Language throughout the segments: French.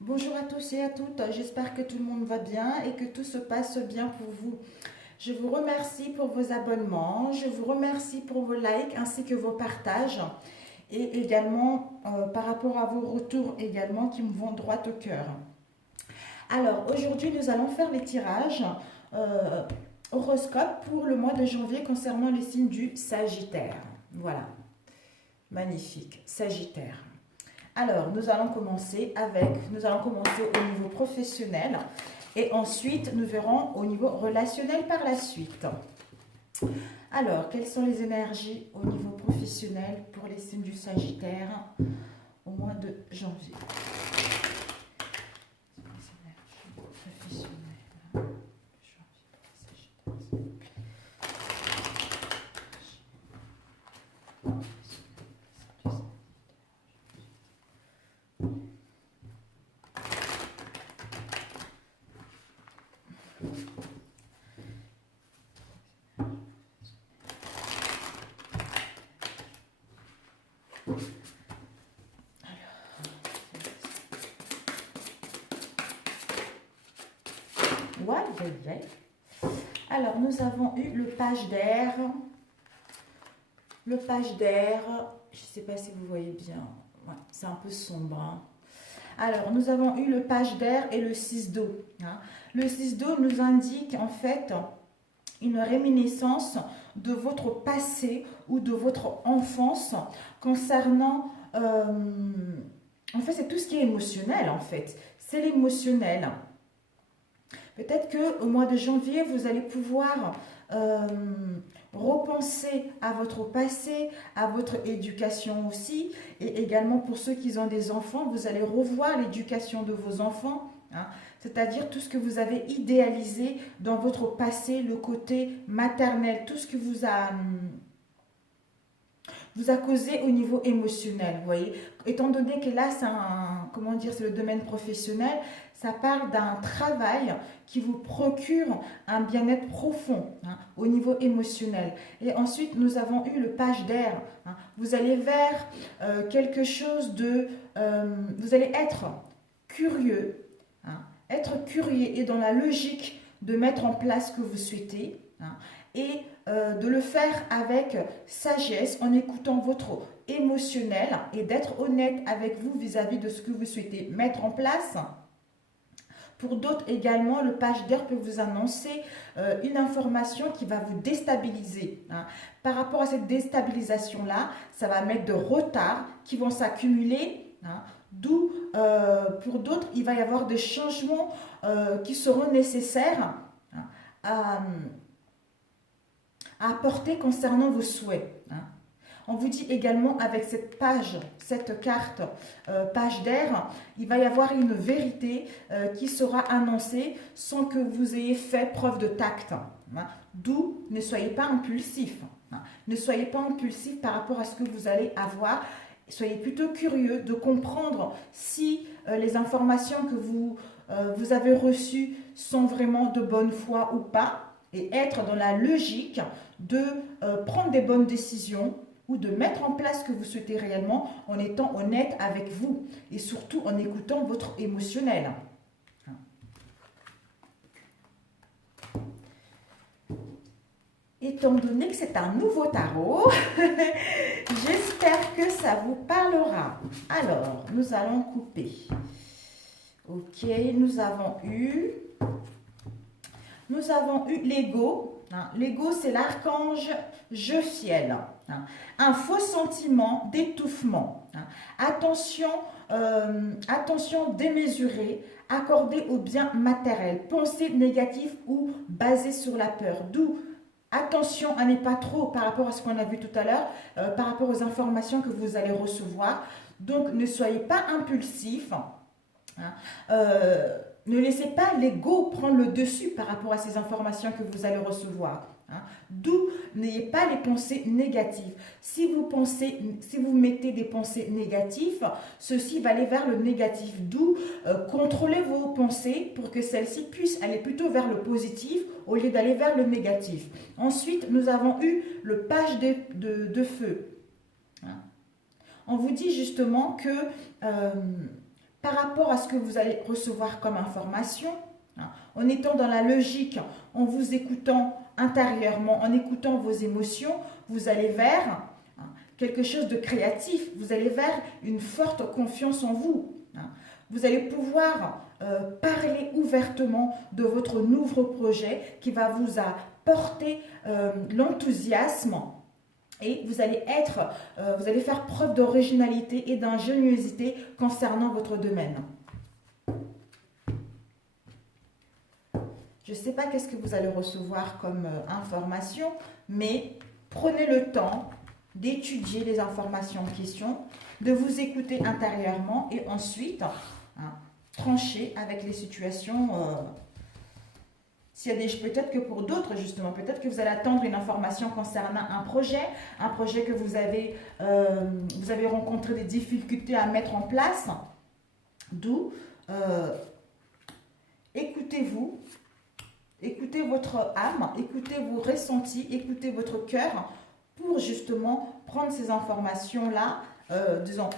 Bonjour à tous et à toutes, j'espère que tout le monde va bien et que tout se passe bien pour vous. Je vous remercie pour vos abonnements, je vous remercie pour vos likes ainsi que vos partages et également par rapport à vos retours également qui me vont droit au cœur. Alors aujourd'hui nous allons faire les tirages euh, horoscope pour le mois de janvier concernant les signes du Sagittaire. Voilà, magnifique, Sagittaire. Alors, nous allons commencer au niveau professionnel et ensuite nous verrons au niveau relationnel par la suite. Alors, quelles sont les énergies au niveau professionnel pour les signes du Sagittaire au mois de janvier? Les énergies professionnelles. Ouais, ouais, ouais. Alors, nous avons eu le page d'air. Le page d'air, je ne sais pas si vous voyez bien, ouais, c'est un peu sombre, hein. Alors, nous avons eu le page d'air et le 6 d'eau, hein. Le 6 d'eau nous indique en fait une réminiscence de votre passé ou de votre enfance concernant... en fait, c'est tout ce qui est émotionnel, en fait. C'est l'émotionnel. Peut-être qu'au mois de janvier, vous allez pouvoir euh, repenser à votre passé, à votre éducation aussi. Et également pour ceux qui ont des enfants, vous allez revoir l'éducation de vos enfants, hein. C'est-à-dire tout ce que vous avez idéalisé dans votre passé, le côté maternel, tout ce que vous a causé au niveau émotionnel, vous voyez. Étant donné que là, c'est comment dire, c'est le domaine professionnel, ça parle d'un travail qui vous procure un bien-être profond, hein, au niveau émotionnel. Et ensuite, nous avons eu le page d'air, hein. Vous allez vers quelque chose de... vous allez être curieux, hein, être curieux et dans la logique de mettre en place ce que vous souhaitez, hein, et de le faire avec sagesse en écoutant votre émotionnel et d'être honnête avec vous vis-à-vis de ce que vous souhaitez mettre en place. Pour d'autres également, le page d'air peut vous annoncer une information qui va vous déstabiliser, hein. Par rapport à cette déstabilisation-là, ça va mettre de retard qui vont s'accumuler, hein. D'où, pour d'autres, il va y avoir des changements qui seront nécessaires, hein, à apporter concernant vos souhaits, hein. On vous dit également avec cette page, cette carte page d'air, il va y avoir une vérité qui sera annoncée sans que vous ayez fait preuve de tact, hein. D'où ne soyez pas impulsif, hein. Ne soyez pas impulsif par rapport à ce que vous allez avoir. Soyez plutôt curieux de comprendre si les informations que vous avez reçues sont vraiment de bonne foi ou pas et être dans la logique de prendre des bonnes décisions ou de mettre en place ce que vous souhaitez réellement en étant honnête avec vous et surtout en écoutant votre émotionnel. Étant donné que c'est un nouveau tarot, j'espère que ça vous parlera. Alors, nous allons couper. Ok, nous avons eu l'ego, hein. L'ego, c'est l'archange Jophiel, hein. Un faux sentiment d'étouffement, hein. Attention, attention démesurée accordée au bien matériel, pensée négative ou basée sur la peur. D'où attention à ne pas trop par rapport à ce qu'on a vu tout à l'heure, par rapport aux informations que vous allez recevoir. Donc, ne soyez pas impulsif, hein. Ne laissez pas l'ego prendre le dessus par rapport à ces informations que vous allez recevoir, hein. D'où n'ayez pas les pensées négatives. Si vous mettez des pensées négatives, ceci va aller vers le négatif. D'où contrôlez vos pensées pour que celles-ci puissent aller plutôt vers le positif au lieu d'aller vers le négatif. Ensuite, nous avons eu le page de feu, hein. On vous dit justement que par rapport à ce que vous allez recevoir comme information, hein, en étant dans la logique, en vous écoutant intérieurement, en écoutant vos émotions, vous allez vers quelque chose de créatif, vous allez vers une forte confiance en vous. Vous allez pouvoir parler ouvertement de votre nouveau projet qui va vous apporter l'enthousiasme et vous allez faire preuve d'originalité et d'ingéniosité concernant votre domaine. Je ne sais pas qu'est-ce que vous allez recevoir comme information, mais prenez le temps d'étudier les informations en question, de vous écouter intérieurement et ensuite trancher avec les situations. S'il y a peut-être que pour d'autres justement, peut-être que vous allez attendre une information concernant un projet que vous avez rencontré des difficultés à mettre en place. D'où écoutez-vous, écoutez votre âme, écoutez vos ressentis, écoutez votre cœur pour justement prendre ces informations-là, disons,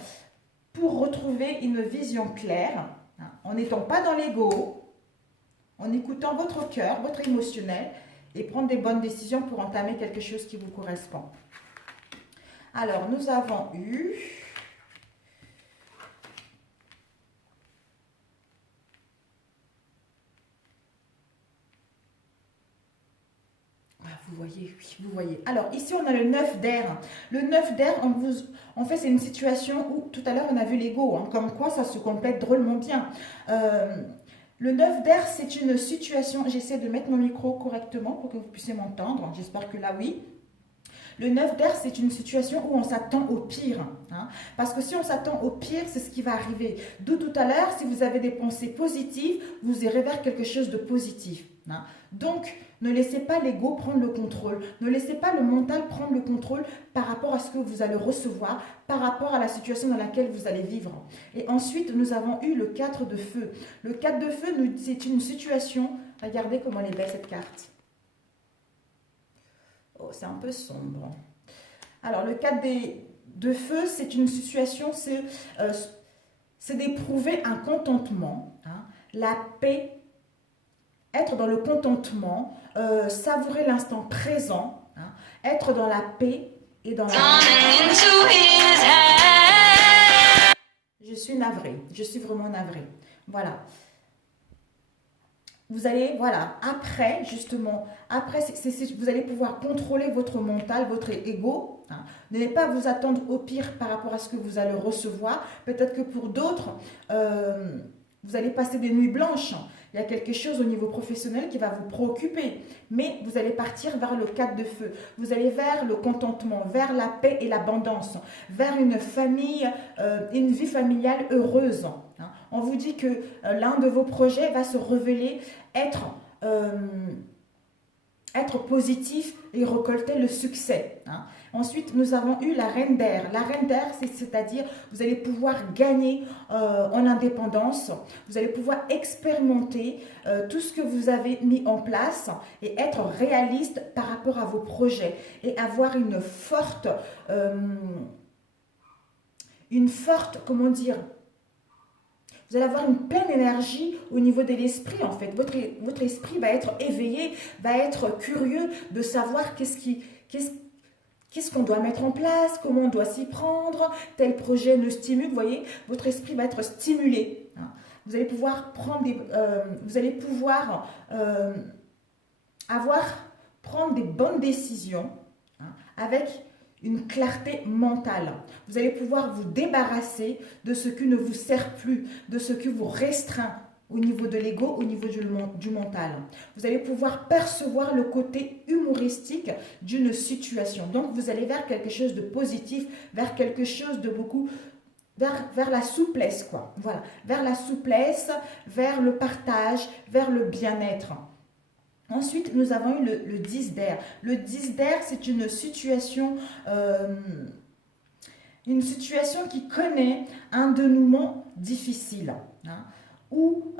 pour retrouver une vision claire, en n'étant pas dans l'ego, en écoutant votre cœur, votre émotionnel, et prendre des bonnes décisions pour entamer quelque chose qui vous correspond. Alors, nous avons eu... Vous voyez, oui, vous voyez. Alors, ici, on a le 9 d'air. Le 9 d'air, en fait, c'est une situation où, tout à l'heure, on a vu l'ego, comme quoi ça se complète drôlement bien. Le 9 d'air, c'est une situation... J'essaie de mettre mon micro correctement pour que vous puissiez m'entendre. J'espère que là, oui. Le 9 d'air, c'est une situation où on s'attend au pire. Parce que si on s'attend au pire, c'est ce qui va arriver. D'où tout à l'heure, si vous avez des pensées positives, vous irez vers quelque chose de positif. Donc, ne laissez pas l'ego prendre le contrôle. Ne laissez pas le mental prendre le contrôle par rapport à ce que vous allez recevoir, par rapport à la situation dans laquelle vous allez vivre. Et ensuite, nous avons eu le 4 de feu. Le 4 de feu, c'est une situation... Regardez comment elle est belle cette carte. Oh, c'est un peu sombre. Alors, le 4 de feu, c'est une situation, c'est d'éprouver un contentement, la paix, être dans le contentement, savourer l'instant présent, être dans la paix et dans la... Je suis navrée, je suis vraiment navrée. Voilà. Vous allez, voilà, après, justement, vous allez pouvoir contrôler votre mental, votre ego. N'allez pas vous attendre au pire par rapport à ce que vous allez recevoir. Peut-être que pour d'autres, vous allez passer des nuits blanches. Il y a quelque chose au niveau professionnel qui va vous préoccuper. Mais vous allez partir vers le 4 de feu. Vous allez vers le contentement, vers la paix et l'abondance, vers une famille, une vie familiale heureuse. On vous dit que l'un de vos projets va se révéler être positif et récolter le succès. Ensuite, nous avons eu la reine d'air. La reine d'air, c'est-à-dire vous allez pouvoir gagner en indépendance. Vous allez pouvoir expérimenter tout ce que vous avez mis en place et être réaliste par rapport à vos projets et avoir une forte, comment dire, vous allez avoir une pleine énergie au niveau de l'esprit en fait. Votre esprit va être éveillé, va être curieux de savoir qu'est-ce qu'on doit mettre en place, comment on doit s'y prendre, tel projet nous stimule, vous voyez, votre esprit va être stimulé. Vous allez pouvoir prendre prendre des bonnes décisions avec une clarté mentale. Vous allez pouvoir vous débarrasser de ce qui ne vous sert plus, de ce qui vous restreint au niveau de l'ego, au niveau du mental. Vous allez pouvoir percevoir le côté humoristique d'une situation. Donc, vous allez vers quelque chose de positif, vers quelque chose de beaucoup... Vers la souplesse, quoi. Voilà, vers la souplesse, vers le partage, vers le bien-être. Ensuite, nous avons eu le 10 d'air. Le 10 d'air, c'est une situation qui connaît un dénouement difficile. Où,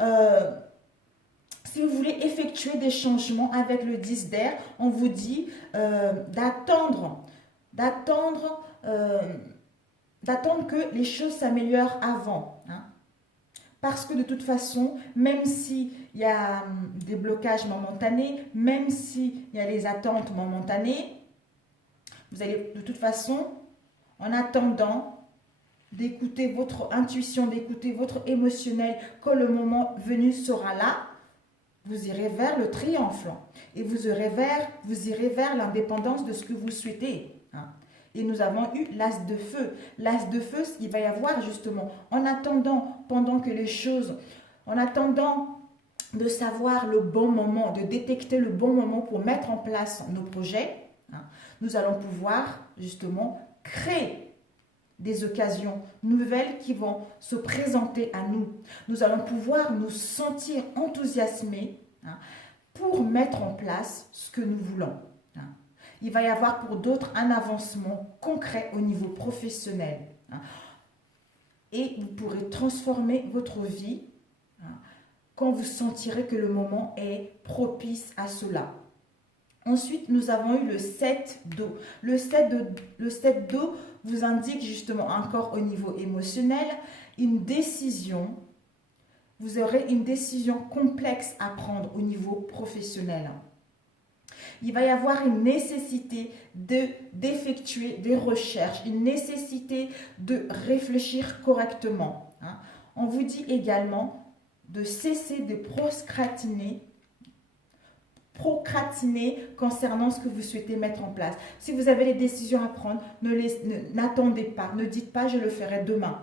si vous voulez effectuer des changements avec le 10 d'air, on vous dit d'attendre que les choses s'améliorent avant. Parce que de toute façon, même s'il y a des blocages momentanés, même s'il y a les attentes momentanées, vous allez de toute façon, en attendant d'écouter votre intuition, d'écouter votre émotionnel, quand le moment venu sera là, vous irez vers le triomphe et vous irez vers l'indépendance de ce que vous souhaitez. Et nous avons eu l'as de feu. L'as de feu, il va y avoir justement, en attendant, pendant que les choses, en attendant de savoir le bon moment, de détecter le bon moment pour mettre en place nos projets, nous allons pouvoir justement créer des occasions nouvelles qui vont se présenter à nous. Nous allons pouvoir nous sentir enthousiasmés pour mettre en place ce que nous voulons. Il va y avoir pour d'autres un avancement concret au niveau professionnel. Et vous pourrez transformer votre vie quand vous sentirez que le moment est propice à cela. Ensuite, nous avons eu le 7 d'eau. Le 7 d'eau vous indique justement encore au niveau émotionnel une décision. Vous aurez une décision complexe à prendre au niveau professionnel. Il va y avoir une nécessité d'effectuer des recherches, une nécessité de réfléchir correctement. On vous dit également de cesser de procrastiner concernant ce que vous souhaitez mettre en place. Si vous avez des décisions à prendre, n'attendez pas, ne dites pas je le ferai demain.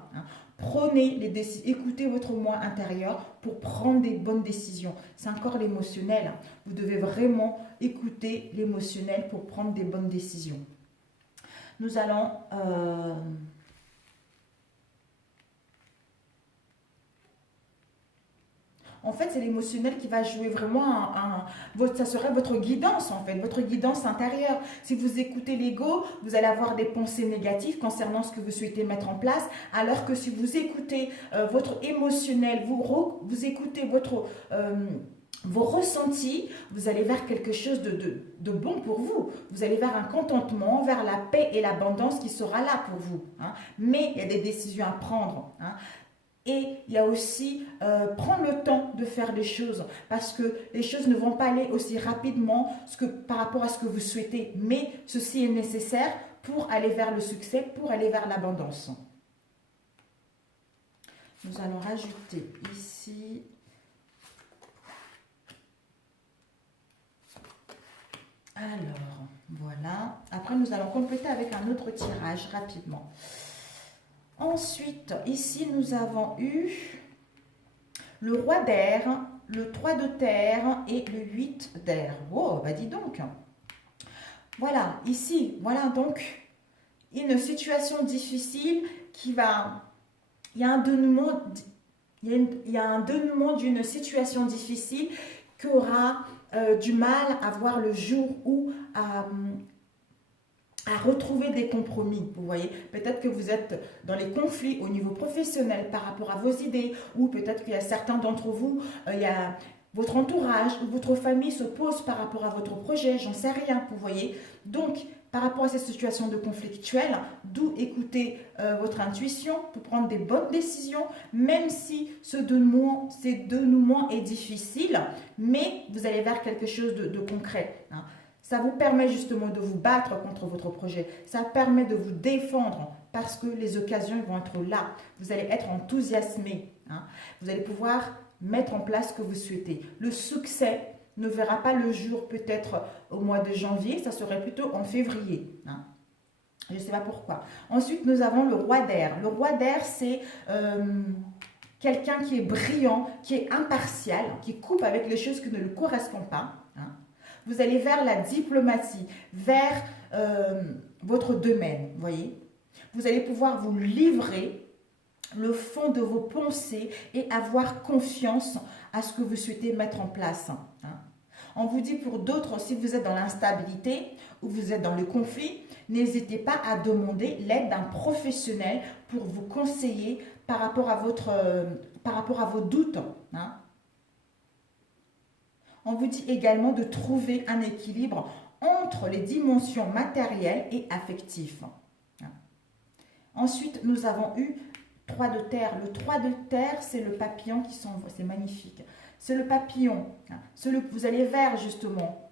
Prenez les décisions, écoutez votre moi intérieur pour prendre des bonnes décisions. C'est encore l'émotionnel. Vous devez vraiment écouter l'émotionnel pour prendre des bonnes décisions. Nous allons... En fait, c'est l'émotionnel qui va jouer vraiment ça serait votre guidance en fait, votre guidance intérieure. Si vous écoutez l'ego, vous allez avoir des pensées négatives concernant ce que vous souhaitez mettre en place, alors que si vous écoutez votre émotionnel, vous écoutez vos ressentis, vous allez vers quelque chose de bon pour vous. Vous allez vers un contentement, vers la paix et l'abondance qui sera là pour vous. Mais il y a des décisions à prendre. Et il y a aussi prendre le temps de faire les choses parce que les choses ne vont pas aller aussi rapidement par rapport à ce que vous souhaitez. Mais ceci est nécessaire pour aller vers le succès, pour aller vers l'abondance. Nous allons rajouter ici... Alors, voilà. Après, nous allons compléter avec un autre tirage rapidement. Ensuite, ici, nous avons eu le roi d'air, le 3 de terre et le 8 d'air. Oh, bah dis donc. Voilà, ici, voilà donc une situation difficile qui va... Il y a un dénouement, d'une situation difficile qui aura du mal à voir le jour ou à retrouver des compromis, vous voyez. Peut-être que vous êtes dans les conflits au niveau professionnel par rapport à vos idées, ou peut-être qu'il y a certains d'entre vous, il y a votre entourage ou votre famille s'oppose par rapport à votre projet, j'en sais rien, vous voyez. Donc, par rapport à cette situation de conflictuelle, d'où écouter votre intuition pour prendre des bonnes décisions, même si ce dénouement est difficile, mais vous allez vers quelque chose de concret. Ça vous permet justement de vous battre contre votre projet. Ça permet de vous défendre parce que les occasions vont être là. Vous allez être enthousiasmé. Vous allez pouvoir mettre en place ce que vous souhaitez. Le succès ne verra pas le jour peut-être au mois de janvier. Ça serait plutôt en février. Je ne sais pas pourquoi. Ensuite, nous avons le roi d'air. Le roi d'air, c'est... quelqu'un qui est brillant, qui est impartial, qui coupe avec les choses qui ne lui correspondent pas. Vous allez vers la diplomatie, vers votre domaine, voyez. Vous allez pouvoir vous livrer le fond de vos pensées et avoir confiance à ce que vous souhaitez mettre en place. On vous dit pour d'autres, si vous êtes dans l'instabilité ou vous êtes dans le conflit, n'hésitez pas à demander l'aide d'un professionnel pour vous conseiller par rapport à vos doutes. On vous dit également de trouver un équilibre entre les dimensions matérielles et affectives. Ensuite, nous avons eu 3 de terre. Le 3 de terre, c'est le papillon qui s'envole. C'est magnifique. C'est le papillon. Hein. Vous allez vers, justement,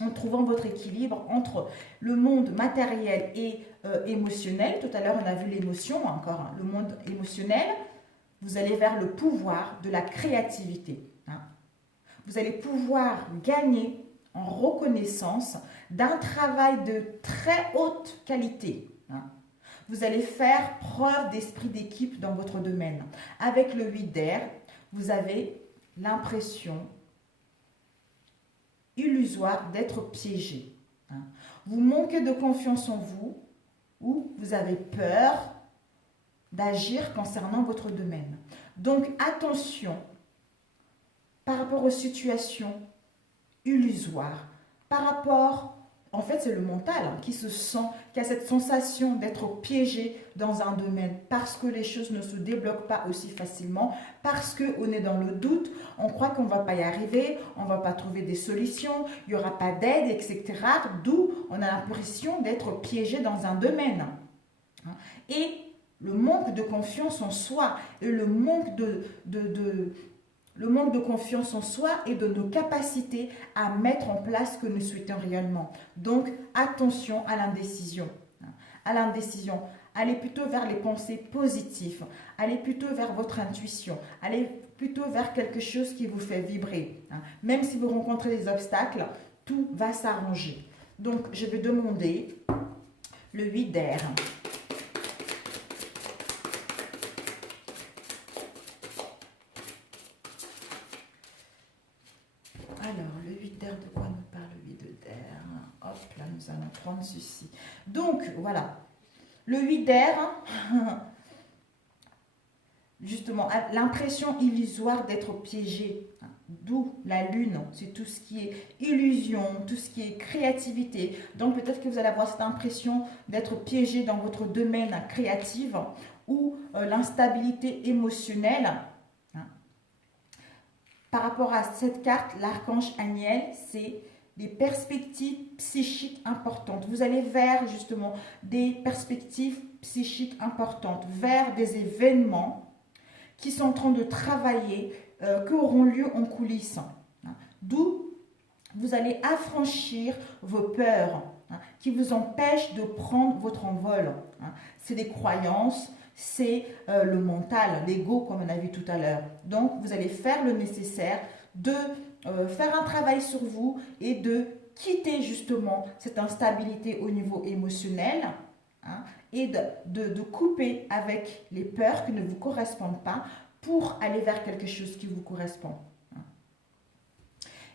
en trouvant votre équilibre entre le monde matériel et émotionnel. Tout à l'heure, on a vu l'émotion, encore, hein, le monde émotionnel. Vous allez vers le pouvoir de la créativité. Hein. Vous allez pouvoir gagner en reconnaissance d'un travail de très haute qualité. Hein. Vous allez faire preuve d'esprit d'équipe dans votre domaine. Avec le 8 d'air, vous avez l'impression illusoire d'être piégé. Hein. Vous manquez de confiance en vous ou vous avez peur d'agir concernant votre domaine. Donc attention par rapport aux situations illusoires, par rapport, en fait c'est le mental qui se sent, qui a cette sensation d'être piégé dans un domaine parce que les choses ne se débloquent pas aussi facilement, parce qu'on est dans le doute, on croit qu'on ne va pas y arriver, on ne va pas trouver des solutions, il n'y aura pas d'aide, etc. D'où on a l'impression d'être piégé dans un domaine. Et le manque de confiance en soi et le manque de confiance en soi et de nos capacités à mettre en place ce que nous souhaitons réellement. Donc, attention à l'indécision. À l'indécision. Allez plutôt vers les pensées positives. Allez plutôt vers votre intuition. Allez plutôt vers quelque chose qui vous fait vibrer. Même si vous rencontrez des obstacles, tout va s'arranger. Donc, je vais demander le 8 d'air. Alors, le 8 d'air, de quoi nous parle le 8 d'air? Hop, là, nous allons prendre ceci. Donc, voilà. Le 8 d'air, justement, a l'impression illusoire d'être piégé. D'où la lune, c'est tout ce qui est illusion, tout ce qui est créativité. Donc, peut-être que vous allez avoir cette impression d'être piégé dans votre domaine créatif ou l'instabilité émotionnelle. Par rapport à cette carte, l'archange Aniel, c'est des perspectives psychiques importantes. Vous allez vers justement des perspectives psychiques importantes, vers des événements qui sont en train de travailler, qui auront lieu en coulisses. D'où vous allez affranchir vos peurs qui vous empêchent de prendre votre envol. C'est des croyances, c'est le mental, l'ego comme on a vu tout à l'heure. Donc, vous allez faire le nécessaire de faire un travail sur vous et de quitter justement cette instabilité au niveau émotionnel et de couper avec les peurs qui ne vous correspondent pas pour aller vers quelque chose qui vous correspond.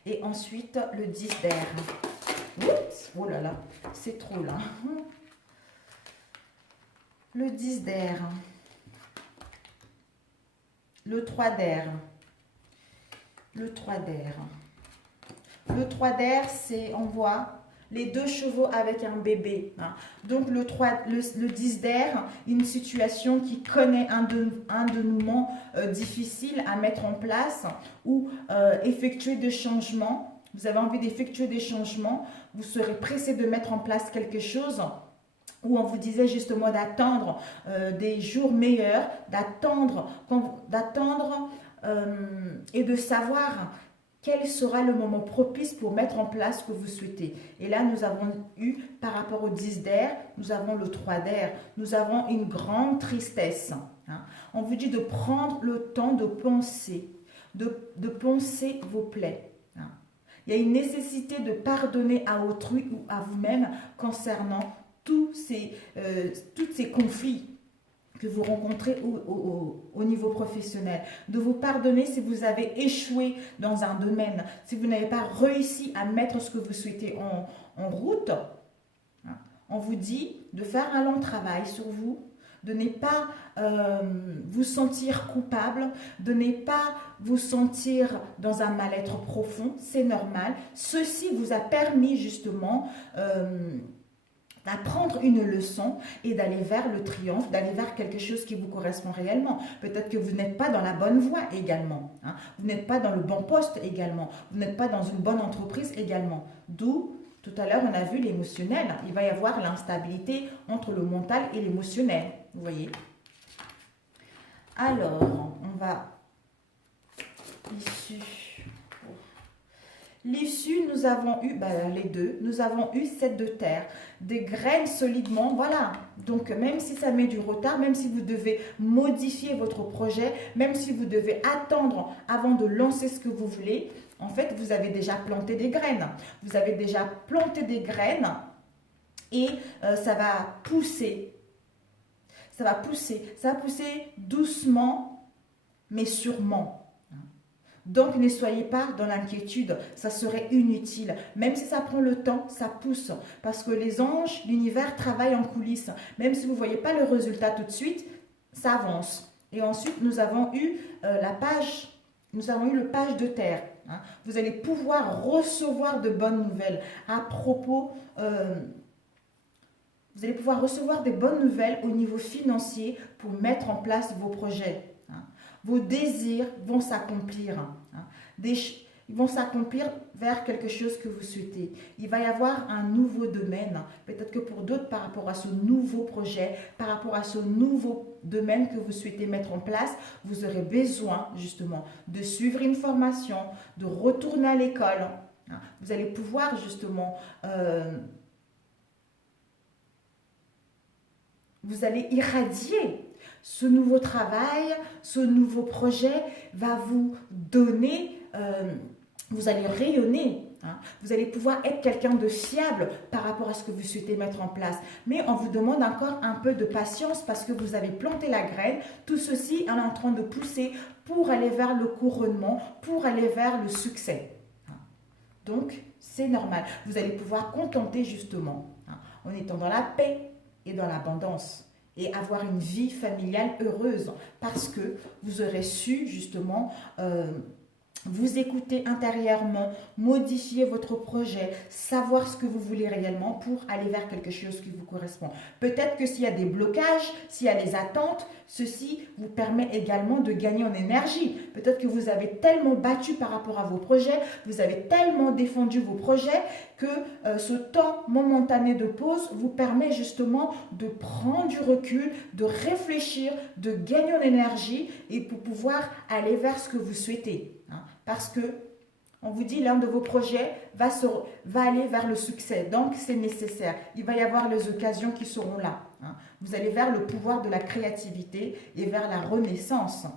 Et ensuite, le 10 d'air. Oups, oh là là, c'est trop là. Le 10 d'air, le 3 d'air, le 3 d'air. Le 3 d'air, c'est, on voit, les 2 chevaux avec un bébé. Donc, le 10 d'air, une situation qui connaît un dénouement difficile à mettre en place ou effectuer des changements. Vous avez envie d'effectuer des changements, vous serez pressé de mettre en place quelque chose où on vous disait justement d'attendre des jours meilleurs, d'attendre et de savoir quel sera le moment propice pour mettre en place ce que vous souhaitez. Et là, nous avons eu, par rapport au 10 d'air, nous avons le 3 d'air, nous avons une grande tristesse. On vous dit de prendre le temps de penser, de penser vos plaies. Il y a une nécessité de pardonner à autrui ou à vous-même concernant tous ces conflits que vous rencontrez au niveau professionnel. De vous pardonner si vous avez échoué dans un domaine, si vous n'avez pas réussi à mettre ce que vous souhaitez en route. On vous dit de faire un long travail sur vous, de ne pas vous sentir coupable, de ne pas vous sentir dans un mal-être profond, c'est normal. Ceci vous a permis justement d'apprendre une leçon et d'aller vers le triomphe, d'aller vers quelque chose qui vous correspond réellement. Peut-être que vous n'êtes pas dans la bonne voie également, vous n'êtes pas dans le bon poste également, vous n'êtes pas dans une bonne entreprise également. D'où, tout à l'heure, on a vu l'émotionnel. Il va y avoir l'instabilité entre le mental et l'émotionnel, vous voyez. Alors, on va... L'issue. L'issue, nous avons eu, les deux, nous avons eu 7 de terre, des graines solidement, voilà. Donc, même si ça met du retard, même si vous devez modifier votre projet, même si vous devez attendre avant de lancer ce que vous voulez, en fait, vous avez déjà planté des graines. Vous avez déjà planté des graines et ça va pousser. Ça va pousser doucement, mais sûrement. Donc, ne soyez pas dans l'inquiétude, ça serait inutile. Même si ça prend le temps, ça pousse. Parce que les anges, l'univers travaille en coulisses. Même si vous ne voyez pas le résultat tout de suite, ça avance. Et ensuite, nous avons eu le page de terre. Vous allez pouvoir recevoir de bonnes nouvelles à propos... vous allez pouvoir recevoir des bonnes nouvelles au niveau financier pour mettre en place vos projets. Vos désirs vont s'accomplir. Ils vont s'accomplir vers quelque chose que vous souhaitez. Il va y avoir un nouveau domaine. Peut-être que pour d'autres, par rapport à ce nouveau projet, par rapport à ce nouveau domaine que vous souhaitez mettre en place, vous aurez besoin justement de suivre une formation, de retourner à l'école. Vous allez pouvoir justement... vous allez irradier ce nouveau travail, ce nouveau projet va vous donner, vous allez rayonner. Vous allez pouvoir être quelqu'un de fiable par rapport à ce que vous souhaitez mettre en place. Mais on vous demande encore un peu de patience parce que vous avez planté la graine. Tout ceci est en train de pousser pour aller vers le couronnement, pour aller vers le succès. Donc, c'est normal. Vous allez pouvoir contenter justement en étant dans la paix et dans l'abondance. Et avoir une vie familiale heureuse parce que vous aurez su justement vous écouter intérieurement, modifier votre projet, savoir ce que vous voulez réellement pour aller vers quelque chose qui vous correspond. Peut-être que s'il y a des blocages, s'il y a des attentes, ceci vous permet également de gagner en énergie. Peut-être que vous avez tellement battu par rapport à vos projets, vous avez tellement défendu vos projets que ce temps momentané de pause vous permet justement de prendre du recul, de réfléchir, de gagner en énergie et pour pouvoir aller vers ce que vous souhaitez. Parce que, on vous dit, l'un de vos projets va aller vers le succès. Donc, c'est nécessaire. Il va y avoir les occasions qui seront là. Vous allez vers le pouvoir de la créativité et vers la renaissance.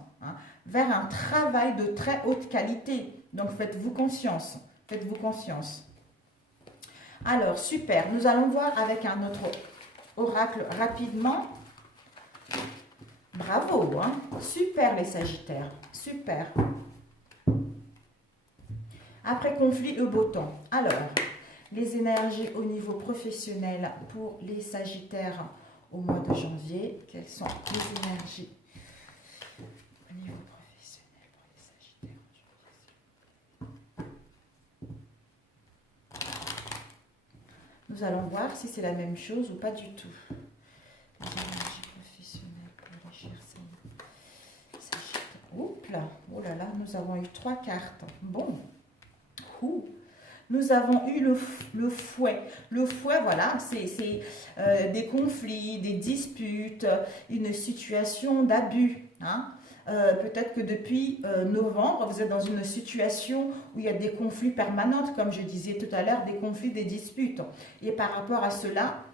Vers un travail de très haute qualité. Donc, faites-vous confiance. Faites-vous confiance. Alors, super. Nous allons voir avec un autre oracle rapidement. Bravo. Super, les Sagittaires. Super. Après conflit et beau temps. Alors, les énergies au niveau professionnel pour les Sagittaires au mois de janvier. Quelles sont les énergies au niveau professionnel pour les Sagittaires? Nous allons voir si c'est la même chose ou pas du tout. Les énergies professionnelles pour les Sagittaires. Oups là, oh là là, nous avons eu 3 cartes. Bon. Nous avons eu le fouet. Le fouet, voilà, c'est des conflits, des disputes, une situation d'abus. Peut-être que depuis novembre, vous êtes dans une situation où il y a des conflits permanents, comme je disais tout à l'heure, des conflits, des disputes. Et par rapport à cela,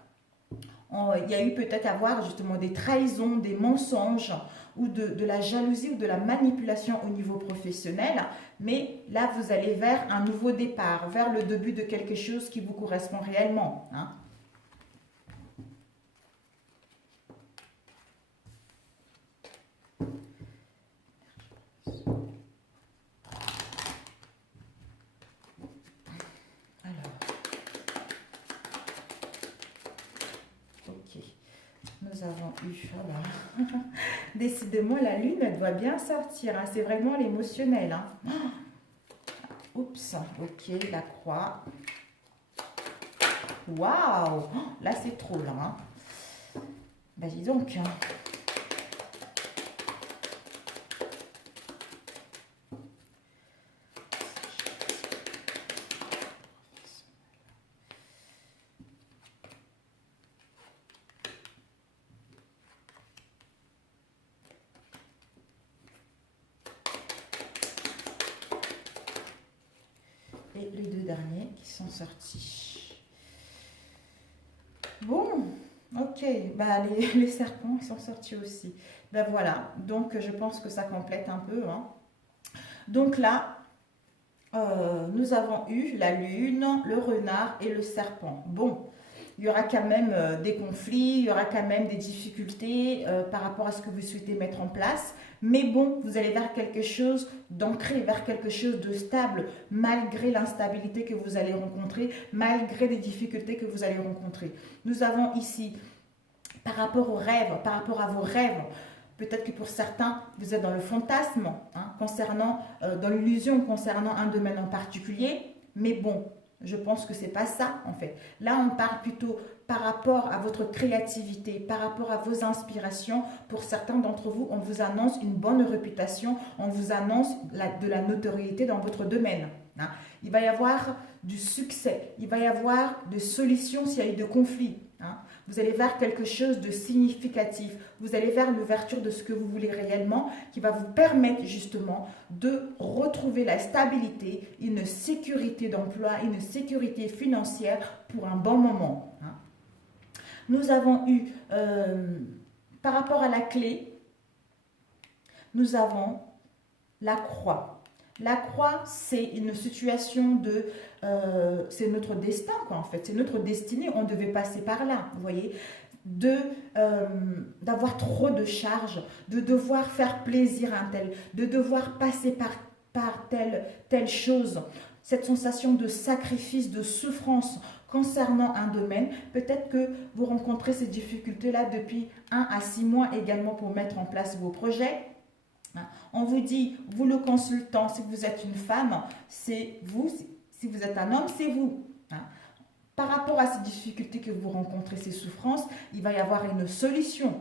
il y a eu peut-être avoir justement des trahisons, des mensonges ou de la jalousie ou de la manipulation au niveau professionnel. Mais là, vous allez vers un nouveau départ, vers le début de quelque chose qui vous correspond réellement. Nous avons eu, voilà. Décidément, la lune, elle doit bien sortir. C'est vraiment l'émotionnel. Oups, ok, la croix. Waouh, là c'est trop là. Ben dis donc. derniers qui sont sortis. Bon, ok, bah, les serpents ils sont sortis aussi. Ben voilà, donc je pense que ça complète un peu. Hein. Donc là, nous avons eu la lune, le renard et le serpent. Bon, il y aura quand même des conflits, il y aura quand même des difficultés par rapport à ce que vous souhaitez mettre en place. Mais bon, vous allez vers quelque chose d'ancré, vers quelque chose de stable, malgré l'instabilité que vous allez rencontrer, malgré les difficultés que vous allez rencontrer. Nous avons ici, par rapport aux rêves, par rapport à vos rêves, peut-être que pour certains, vous êtes dans le fantasme, hein, dans l'illusion concernant un domaine en particulier. Mais bon, je pense que ce n'est pas ça en fait. Là, on parle plutôt par rapport à votre créativité, par rapport à vos inspirations. Pour certains d'entre vous, on vous annonce une bonne réputation, on vous annonce de la notoriété dans votre domaine. Hein. Il va y avoir du succès, il va y avoir des solutions s'il y a eu de conflits. Hein. Vous allez vers quelque chose de significatif. Vous allez vers l'ouverture de ce que vous voulez réellement qui va vous permettre justement de retrouver la stabilité, une sécurité d'emploi, une sécurité financière pour un bon moment. Hein. Nous avons eu, par rapport à la clé, nous avons la croix. La croix, c'est une situation de... c'est notre destin, quoi, en fait. C'est notre destinée. On devait passer par là, vous voyez. D'avoir trop de charges, de devoir faire plaisir à un tel, de devoir passer par telle chose. Cette sensation de sacrifice, de souffrance concernant un domaine. Peut-être que vous rencontrez ces difficultés-là depuis 1 à 6 mois également pour mettre en place vos projets. On vous dit, vous le consultant, si vous êtes une femme, c'est vous. Si vous êtes un homme, c'est vous. Par rapport à ces difficultés que vous rencontrez, ces souffrances, il va y avoir une solution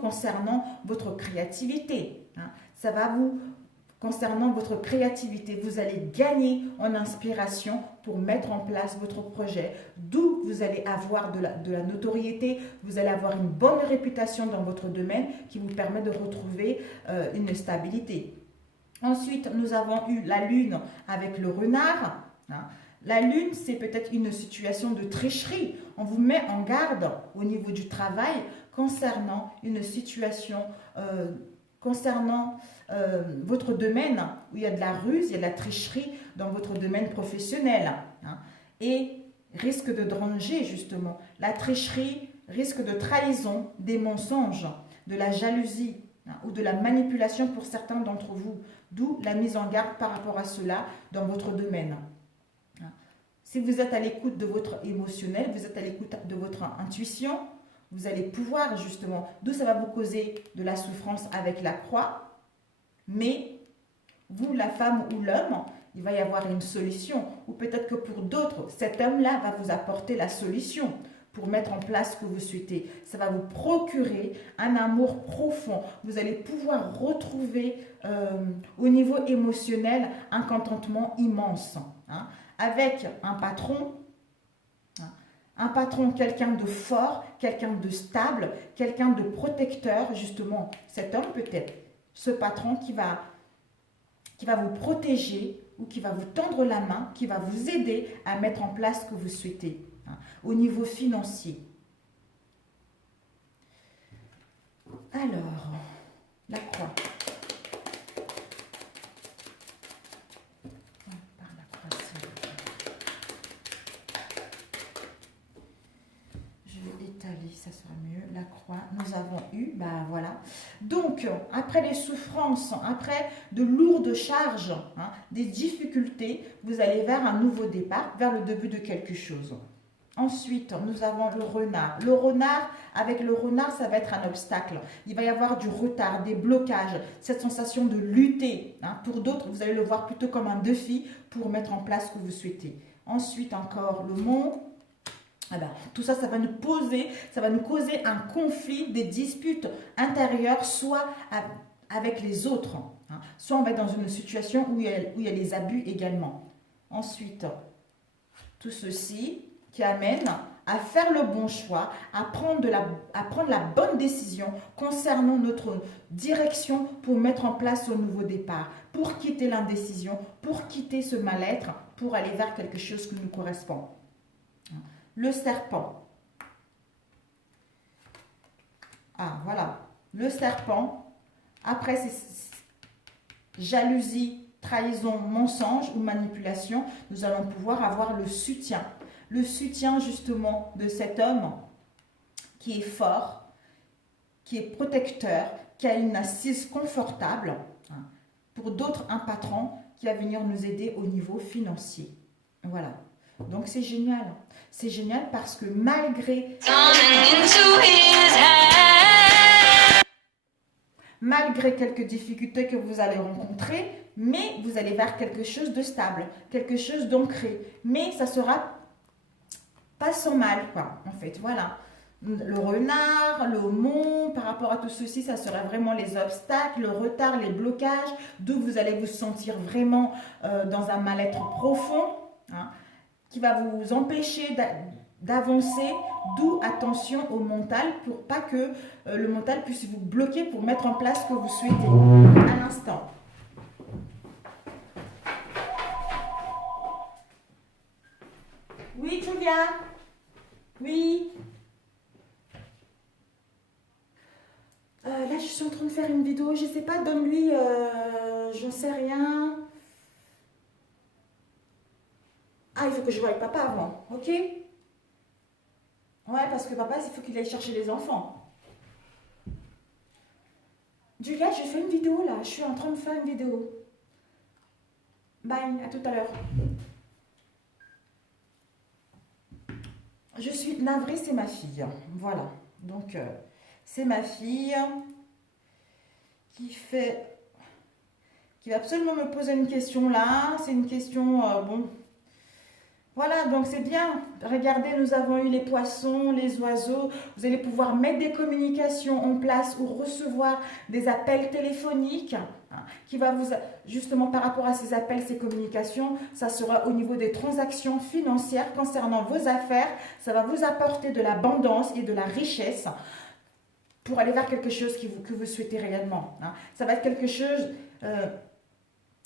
concernant votre créativité. Ça va vous, concernant votre créativité, vous allez gagner en inspiration pour mettre en place votre projet, d'où vous allez avoir de la notoriété, vous allez avoir une bonne réputation dans votre domaine qui vous permet de retrouver une stabilité. Ensuite, nous avons eu la lune avec le renard. La lune, c'est peut-être une situation de tricherie. On vous met en garde au niveau du travail concernant une situation, concernant votre domaine où il y a de la ruse, il y a de la tricherie dans votre domaine professionnel. Et risque de danger, justement. La tricherie, risque de trahison, des mensonges, de la jalousie ou de la manipulation pour certains d'entre vous. D'où la mise en garde par rapport à cela dans votre domaine. Si vous êtes à l'écoute de votre émotionnel, vous êtes à l'écoute de votre intuition, vous allez pouvoir justement, d'où ça va vous causer de la souffrance avec la croix, mais vous, la femme ou l'homme, il va y avoir une solution. Ou peut-être que pour d'autres, cet homme-là va vous apporter la solution pour mettre en place ce que vous souhaitez. Ça va vous procurer un amour profond. Vous allez pouvoir retrouver au niveau émotionnel un contentement immense. Avec un patron, quelqu'un de fort, quelqu'un de stable, quelqu'un de protecteur, justement. Cet homme peut-être, ce patron qui va vous protéger ou qui va vous tendre la main, qui va vous aider à mettre en place ce que vous souhaitez. Au niveau financier. Alors, la croix. Je vais étaler, ça sera mieux. La croix, nous avons eu, voilà. Donc, après les souffrances, après de lourdes charges, des difficultés, vous allez vers un nouveau départ, vers le début de quelque chose. Ensuite, nous avons le renard. Le renard, avec le renard, ça va être un obstacle. Il va y avoir du retard, des blocages, cette sensation de lutter. Pour d'autres, vous allez le voir plutôt comme un défi pour mettre en place ce que vous souhaitez. Ensuite, encore le mont. Tout ça, ça va nous causer un conflit, des disputes intérieures, soit avec les autres. Soit on va être dans une situation où il y a les abus également. Ensuite, tout ceci qui amène à faire le bon choix, à prendre la bonne décision concernant notre direction pour mettre en place un nouveau départ, pour quitter l'indécision, pour quitter ce mal-être, pour aller vers quelque chose qui nous correspond. Le serpent. Ah, voilà. Le serpent. Après, c'est jalousie, trahison, mensonge ou manipulation. Nous allons pouvoir avoir le soutien. Le soutien justement de cet homme qui est fort, qui est protecteur, qui a une assise confortable. Pour d'autres, un patron qui va venir nous aider au niveau financier. Voilà. Donc c'est génial. C'est génial parce que malgré quelques difficultés que vous allez rencontrer, mais vous allez vers quelque chose de stable, quelque chose d'ancré. Mais ça sera pas sans mal, quoi, en fait. Voilà. Le renard, le mont, par rapport à tout ceci, ça serait vraiment les obstacles, le retard, les blocages, d'où vous allez vous sentir vraiment dans un mal-être profond, hein, qui va vous empêcher d'avancer, d'où attention au mental pour pas que le mental puisse vous bloquer pour mettre en place ce que vous souhaitez à l'instant. Oui, Julia. Oui. Là, je suis en train de faire une vidéo. Je sais pas, donne-lui, j'en sais rien. Ah, il faut que je voie avec papa avant, ok? Ouais, parce que papa, il faut qu'il aille chercher les enfants. Julia, je fais une vidéo là. Je suis en train de faire une vidéo. Bye, à tout à l'heure. Je suis navrée, c'est ma fille. Voilà. Donc, c'est ma fille qui va absolument me poser une question là. C'est une question, bon. Voilà, donc c'est bien. Regardez, nous avons eu les poissons, les oiseaux. Vous allez pouvoir mettre des communications en place ou recevoir des appels téléphoniques qui va vous, justement par rapport à ces appels, ces communications, ça sera au niveau des transactions financières concernant vos affaires. Ça va vous apporter de l'abondance et de la richesse pour aller vers quelque chose que vous souhaitez réellement. Ça va être quelque chose...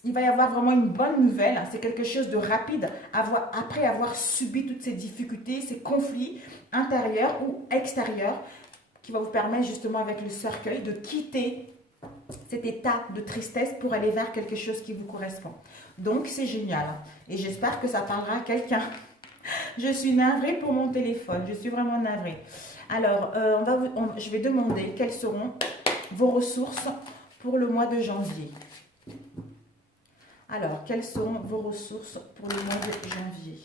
il va y avoir vraiment une bonne nouvelle. C'est quelque chose de rapide après avoir subi toutes ces difficultés, ces conflits intérieurs ou extérieurs qui va vous permettre justement avec le cercueil de quitter cet état de tristesse pour aller vers quelque chose qui vous correspond. Donc c'est génial et j'espère que ça parlera à quelqu'un. Je suis navrée pour mon téléphone, je suis vraiment navrée. Alors, je vais demander quelles seront vos ressources pour le mois de janvier. Alors, quelles seront vos ressources pour le mois de janvier?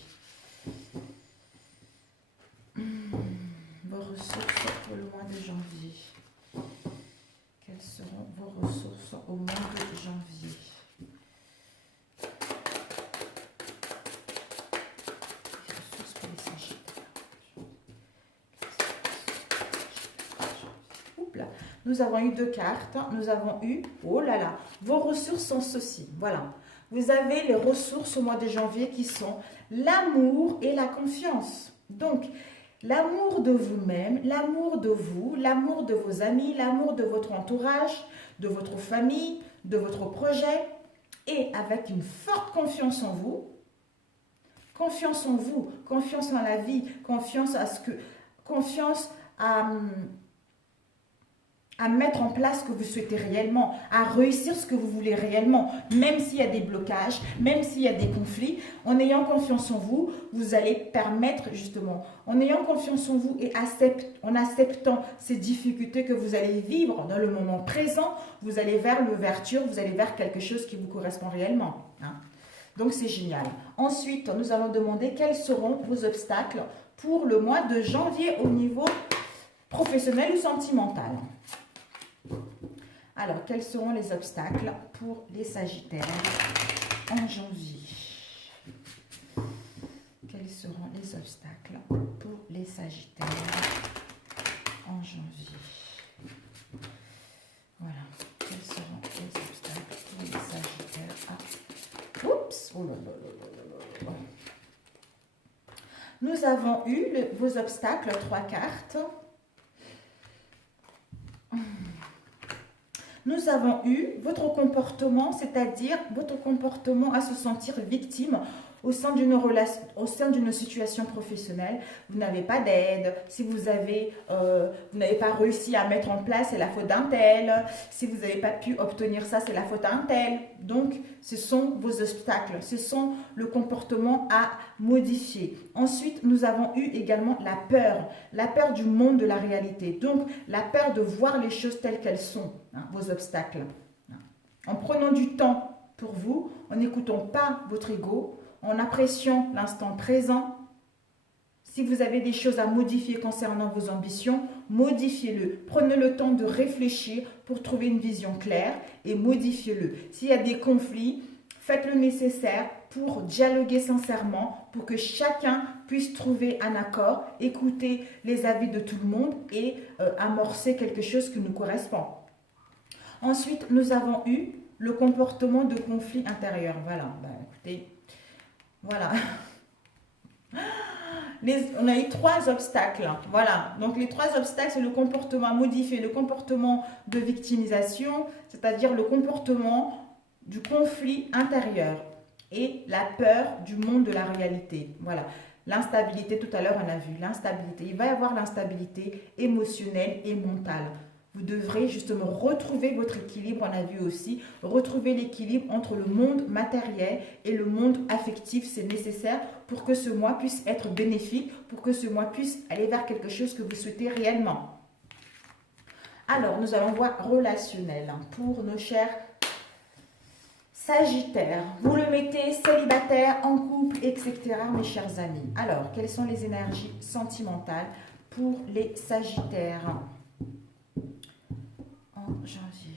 Vos ressources pour le mois de janvier. Quelles seront vos ressources au mois de janvier? Les ressources pour les Sagittaires. Oups là. Nous avons eu 2 cartes. Nous avons eu, oh là là, vos ressources sont ceci. Voilà. Vous avez les ressources au mois de janvier qui sont l'amour et la confiance. Donc, l'amour de vous-même, l'amour de vous, l'amour de vos amis, l'amour de votre entourage, de votre famille, de votre projet. Et avec une forte confiance en vous, confiance en la vie, confiance à mettre en place ce que vous souhaitez réellement, à réussir ce que vous voulez réellement, même s'il y a des blocages, même s'il y a des conflits, en ayant confiance en vous, vous allez permettre justement, en ayant confiance en vous et en acceptant ces difficultés que vous allez vivre dans le moment présent, vous allez vers l'ouverture, vous allez vers quelque chose qui vous correspond réellement. Donc c'est génial. Ensuite, nous allons demander quels seront vos obstacles pour le mois de janvier au niveau professionnel ou sentimental. Alors, quels seront les obstacles pour les Sagittaires en janvier? Quels seront les obstacles pour les Sagittaires en janvier? Voilà. Quels seront les obstacles pour les Sagittaires? Ah, oups! Oh là là là là là là. Nous avons eu vos obstacles, 3 cartes. Nous avons eu votre comportement, c'est-à-dire votre comportement à se sentir victime au sein d'une relation, au sein d'une situation professionnelle. Vous n'avez pas d'aide. Si vous n'avez pas réussi à mettre en place, c'est la faute d'un tel. Si vous n'avez pas pu obtenir ça, c'est la faute d'un tel. Donc, ce sont vos obstacles. Ce sont le comportement à modifier. Ensuite, nous avons eu également la peur du monde de la réalité. Donc, la peur de voir les choses telles qu'elles sont, hein, vos obstacles. En prenant du temps pour vous, en n'écoutant pas votre ego, en appréciant l'instant présent. Si vous avez des choses à modifier concernant vos ambitions, modifiez-le. Prenez le temps de réfléchir pour trouver une vision claire et modifiez-le. S'il y a des conflits, faites le nécessaire pour dialoguer sincèrement, pour que chacun puisse trouver un accord, écouter les avis de tout le monde et amorcer quelque chose qui nous correspond. Ensuite, nous avons eu le comportement de conflit intérieur. Voilà, écoutez, voilà. On a eu 3 obstacles. Voilà. Donc, les 3 obstacles, c'est le comportement à modifier, le comportement de victimisation, c'est-à-dire le comportement du conflit intérieur et la peur du monde de la réalité. Voilà. L'instabilité, tout à l'heure, on a vu l'instabilité. Il va y avoir l'instabilité émotionnelle et mentale. Vous devrez justement retrouver votre équilibre, on a vu aussi, retrouver l'équilibre entre le monde matériel et le monde affectif. C'est nécessaire pour que ce mois puisse être bénéfique, pour que ce mois puisse aller vers quelque chose que vous souhaitez réellement. Alors, nous allons voir relationnel pour nos chers Sagittaires. Vous le mettez célibataire, en couple, etc. mes chers amis. Alors, quelles sont les énergies sentimentales pour les Sagittaires ? Janvier.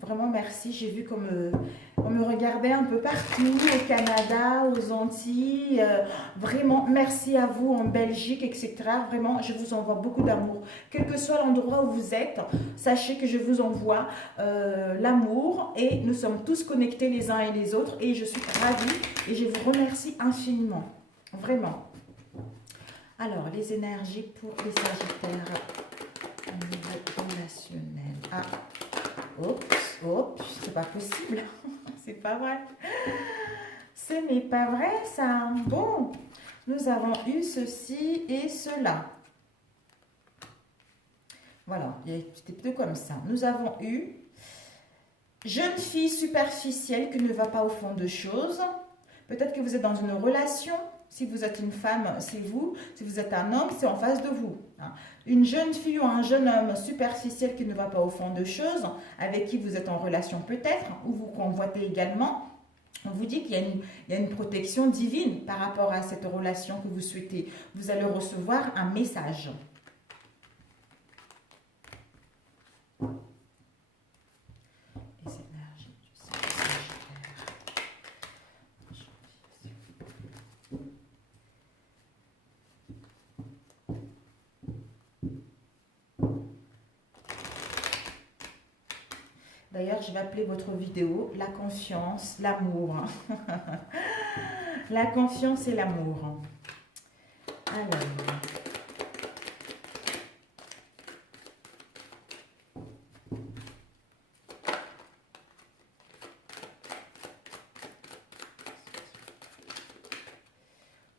Vraiment merci, j'ai vu qu'on me regardait un peu partout, au Canada, aux Antilles. Vraiment merci à vous en Belgique, etc. Vraiment, je vous envoie beaucoup d'amour. Quel que soit l'endroit où vous êtes, sachez que je vous envoie l'amour et nous sommes tous connectés les uns et les autres et je suis ravie et je vous remercie infiniment. Vraiment. Alors, les énergies pour les Sagittaires au niveau relationnel. Ah, oups, c'est pas possible. C'est pas vrai. Ce n'est pas vrai, ça. Bon, nous avons eu ceci et cela. Voilà, c'était plutôt comme ça. Nous avons eu jeune fille superficielle qui ne va pas au fond de choses. Peut-être que vous êtes dans une relation. Si vous êtes une femme, c'est vous. Si vous êtes un homme, c'est en face de vous. Une jeune fille ou un jeune homme superficiel qui ne va pas au fond de choses, avec qui vous êtes en relation peut-être, ou vous convoitez également, on vous dit qu'il y a une protection divine par rapport à cette relation que vous souhaitez. Vous allez recevoir un message. D'ailleurs, je vais appeler votre vidéo « La confiance, l'amour ». La confiance et l'amour. Alors.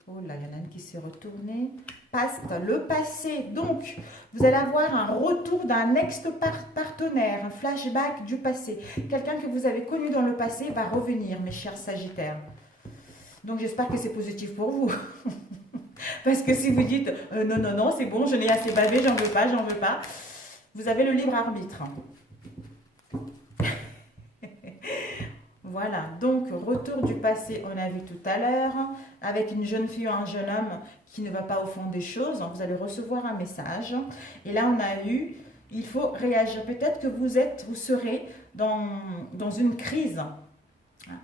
Oh là, il y en a une qui s'est retournée. Le passé. Donc, vous allez avoir un retour d'un ex-partenaire, un flashback du passé. Quelqu'un que vous avez connu dans le passé va revenir, mes chers Sagittaires. Donc, j'espère que c'est positif pour vous. Parce que si vous dites non, c'est bon, je n'ai assez bavé, j'en veux pas, vous avez le libre arbitre. Voilà, donc retour du passé, on a vu tout à l'heure, avec une jeune fille ou un jeune homme qui ne va pas au fond des choses, vous allez recevoir un message. Et là, on a eu, il faut réagir. Peut-être que vous serez dans une crise,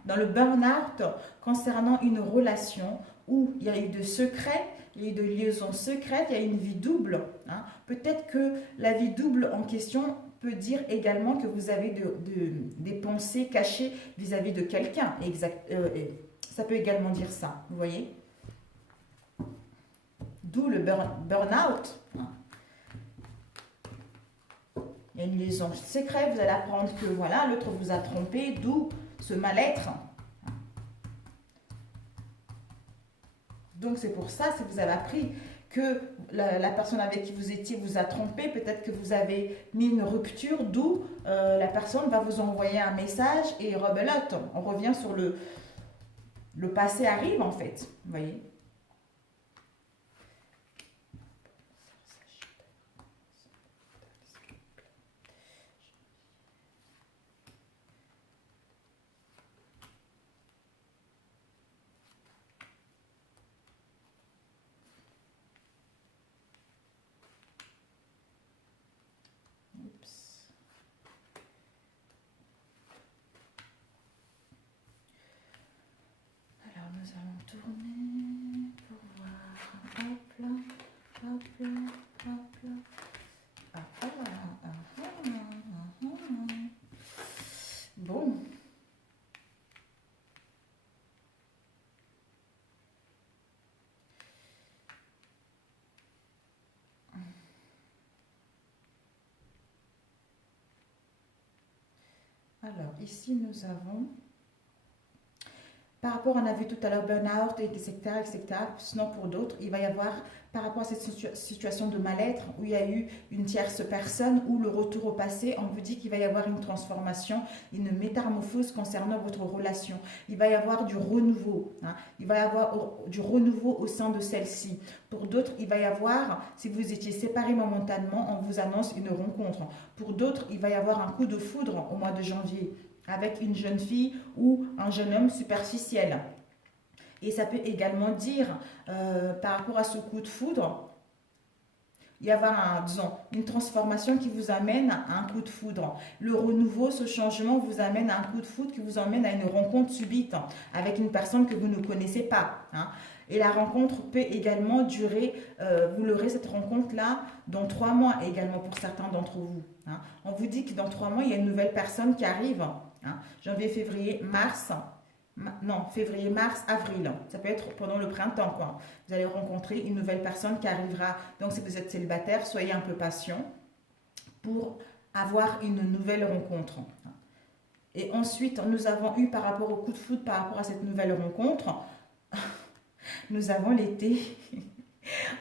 dans le burn-out concernant une relation où il y a eu de secrets, il y a eu de liaisons secrètes, il y a une vie double. Hein. Peut-être que la vie double en question peut dire également que vous avez des pensées cachées vis-à-vis de quelqu'un. Ça peut également dire ça, vous voyez. D'où le burn-out. Hein. Il y a une liaison secrète, vous allez apprendre que voilà, l'autre vous a trompé, d'où ce mal-être. Donc c'est pour ça, si vous avez appris que la personne avec qui vous étiez vous a trompé, peut-être que vous avez mis une rupture, d'où la personne va vous envoyer un message et rebelote. On revient sur le passé arrive en fait, vous voyez. Alors nous allons tourner pour voir. Hop là, hop là, hop là. Ah, ah, ah, ah, ah, ah. Bon. Alors ici nous avons, par rapport, on a vu tout à l'heure burn-out, etc., etc. Sinon, pour d'autres, il va y avoir, par rapport à cette situation de mal-être, où il y a eu une tierce personne, ou le retour au passé, on vous dit qu'il va y avoir une transformation, une métamorphose concernant votre relation. Il va y avoir du renouveau. Hein. Il va y avoir du renouveau au sein de celle-ci. Pour d'autres, il va y avoir, si vous étiez séparés momentanément, on vous annonce une rencontre. Pour d'autres, il va y avoir un coup de foudre au mois de janvier, avec une jeune fille ou un jeune homme superficiel. Et ça peut également dire, par rapport à ce coup de foudre, il y avoir disons, une transformation qui vous amène à un coup de foudre. Le renouveau, ce changement vous amène à un coup de foudre qui vous emmène à une rencontre subite avec une personne que vous ne connaissez pas. Hein. Et la rencontre peut également durer, vous l'aurez cette rencontre-là dans 3 mois également pour certains d'entre vous. Hein. On vous dit que dans 3 mois, il y a une nouvelle personne qui arrive. Hein. Janvier, février, mars. Non, février, mars, avril. Ça peut être pendant le printemps, quoi. Vous allez rencontrer une nouvelle personne qui arrivera. Donc, si vous êtes célibataire, soyez un peu patient pour avoir une nouvelle rencontre. Et ensuite, nous avons eu par rapport au coup de foudre, par rapport à cette nouvelle rencontre, nous avons l'été.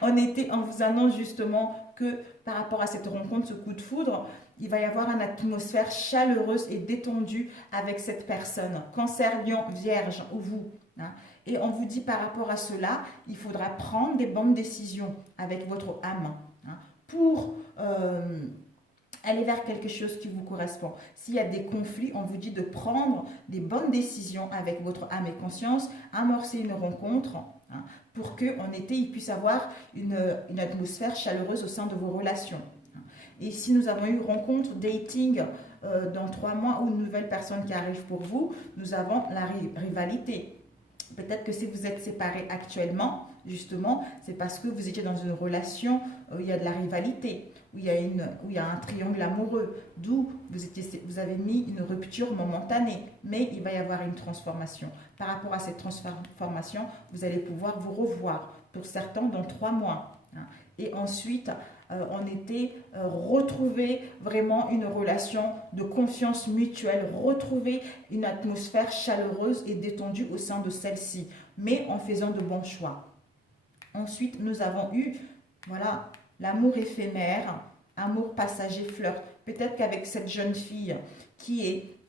En été, on vous annonce justement que par rapport à cette rencontre, ce coup de foudre, il va y avoir une atmosphère chaleureuse et détendue avec cette personne. Cancer, Lion, Vierge ou vous. Hein. Et on vous dit par rapport à cela, il faudra prendre des bonnes décisions avec votre âme hein, pour aller vers quelque chose qui vous correspond. S'il y a des conflits, on vous dit de prendre des bonnes décisions avec votre âme et conscience, amorcer une rencontre hein, pour qu'en été, il puisse avoir une atmosphère chaleureuse au sein de vos relations. Et si nous avons eu rencontre, dating dans 3 mois ou une nouvelle personne qui arrive pour vous, nous avons la rivalité. Peut-être que si vous êtes séparés actuellement, justement, c'est parce que vous étiez dans une relation où il y a de la rivalité, où il y a un triangle amoureux, d'où vous avez mis une rupture momentanée. Mais il va y avoir une transformation. Par rapport à cette transformation, vous allez pouvoir vous revoir, pour certains dans 3 mois. Hein. Et ensuite, en été, retrouver vraiment une relation de confiance mutuelle, retrouver une atmosphère chaleureuse et détendue au sein de celle-ci, mais en faisant de bons choix. Ensuite, nous avons eu, voilà, l'amour éphémère, amour passager, flirt. Peut-être qu'avec cette jeune fille qui est,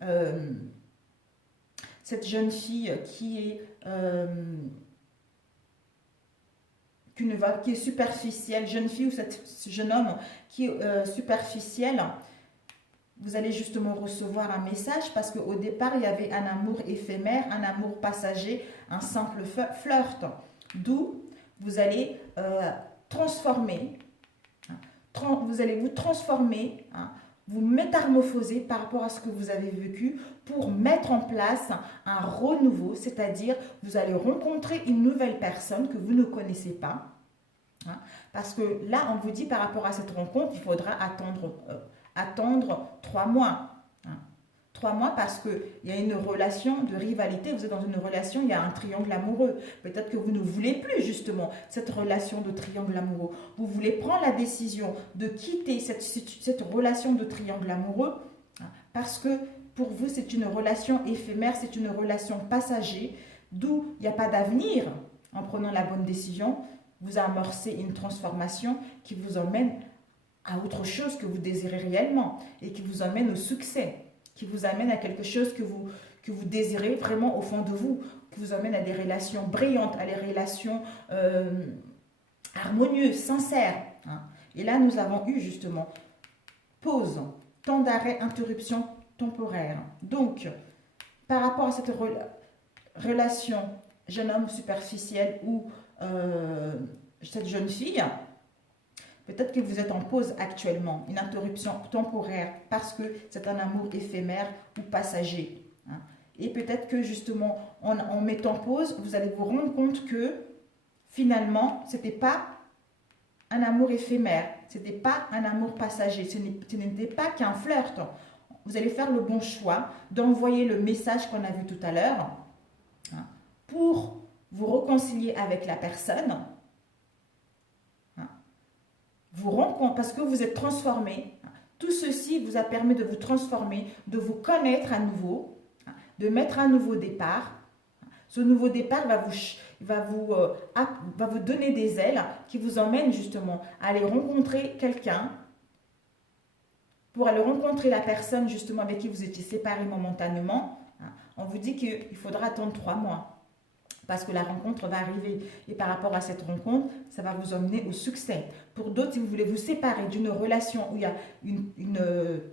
qui est superficielle, jeune fille ou ce jeune homme qui est superficiel, vous allez justement recevoir un message parce qu'au départ, il y avait un amour éphémère, un amour passager, un simple flirt. D'où vous allez transformer, vous allez vous transformer, hein, vous métamorphoser par rapport à ce que vous avez vécu pour mettre en place un renouveau, c'est-à-dire vous allez rencontrer une nouvelle personne que vous ne connaissez pas. hein. Parce que là, on vous dit par rapport à cette rencontre, il faudra attendre 3 mois. Hein. 3 mois parce qu'il y a une relation de rivalité, vous êtes dans une relation, il y a un triangle amoureux. Peut-être que vous ne voulez plus justement cette relation de triangle amoureux. Vous voulez prendre la décision de quitter cette relation de triangle amoureux, hein, parce que pour vous, c'est une relation éphémère, c'est une relation passager, d'où il n'y a pas d'avenir. En prenant la bonne décision, vous amorcez une transformation qui vous emmène à autre chose que vous désirez réellement et qui vous emmène au succès, qui vous amène à quelque chose que vous désirez vraiment au fond de vous, qui vous amène à des relations brillantes, à des relations harmonieuses, sincères. Hein. Et là, nous avons eu justement pause, temps d'arrêt, interruption temporaire. Donc, par rapport à cette relation jeune homme superficiel ou cette jeune fille, peut-être que vous êtes en pause actuellement, une interruption temporaire parce que c'est un amour éphémère ou passager. Hein. Et peut-être que justement, en mettant pause, vous allez vous rendre compte que finalement, ce n'était pas un amour éphémère, ce n'était pas un amour passager, ce n'était pas qu'un flirt. Vous allez faire le bon choix d'envoyer le message qu'on a vu tout à l'heure, hein, pour vous réconcilier avec la personne, hein, parce que vous êtes transformé. Hein. Tout ceci vous a permis de vous transformer, de vous connaître à nouveau, hein, de mettre un nouveau départ. Ce nouveau départ va vous donner des ailes qui vous emmènent justement à aller rencontrer quelqu'un, pour aller rencontrer la personne justement avec qui vous étiez séparés momentanément. Hein. On vous dit qu'il faudra attendre 3 mois parce que la rencontre va arriver. Et par rapport à cette rencontre, ça va vous emmener au succès. Pour d'autres, si vous voulez vous séparer d'une relation où il y a une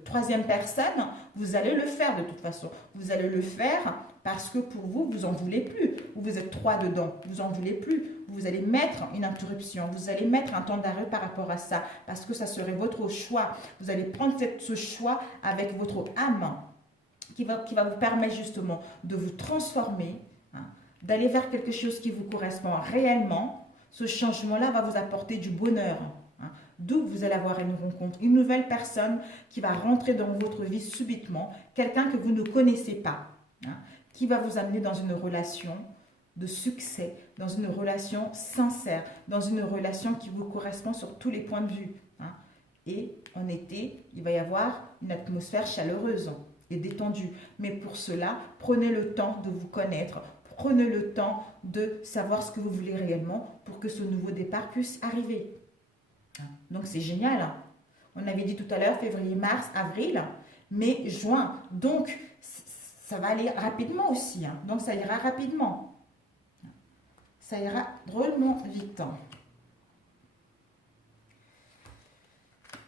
troisième personne, vous allez le faire de toute façon. Vous allez le faire parce que pour vous, vous n'en voulez plus. Vous êtes 3 dedans, vous n'en voulez plus. Vous allez mettre une interruption, vous allez mettre un temps d'arrêt par rapport à ça, parce que ça serait votre choix. Vous allez prendre ce choix avec votre âme qui va vous permettre justement de vous transformer, hein, d'aller vers quelque chose qui vous correspond réellement. Ce changement-là va vous apporter du bonheur. Hein. D'où vous allez avoir une rencontre, une nouvelle personne qui va rentrer dans votre vie subitement, quelqu'un que vous ne connaissez pas, hein, qui va vous amener dans une relation de succès, dans une relation sincère, dans une relation qui vous correspond sur tous les points de vue. Hein. Et en été, il va y avoir une atmosphère chaleureuse et détendue. Mais pour cela, prenez le temps de vous connaître, prenez le temps de savoir ce que vous voulez réellement pour que ce nouveau départ puisse arriver. Donc c'est génial. Hein. On avait dit tout à l'heure février, mars, avril, mai, juin. Donc ça va aller rapidement aussi. Hein. Donc ça ira rapidement. Ça ira drôlement vite.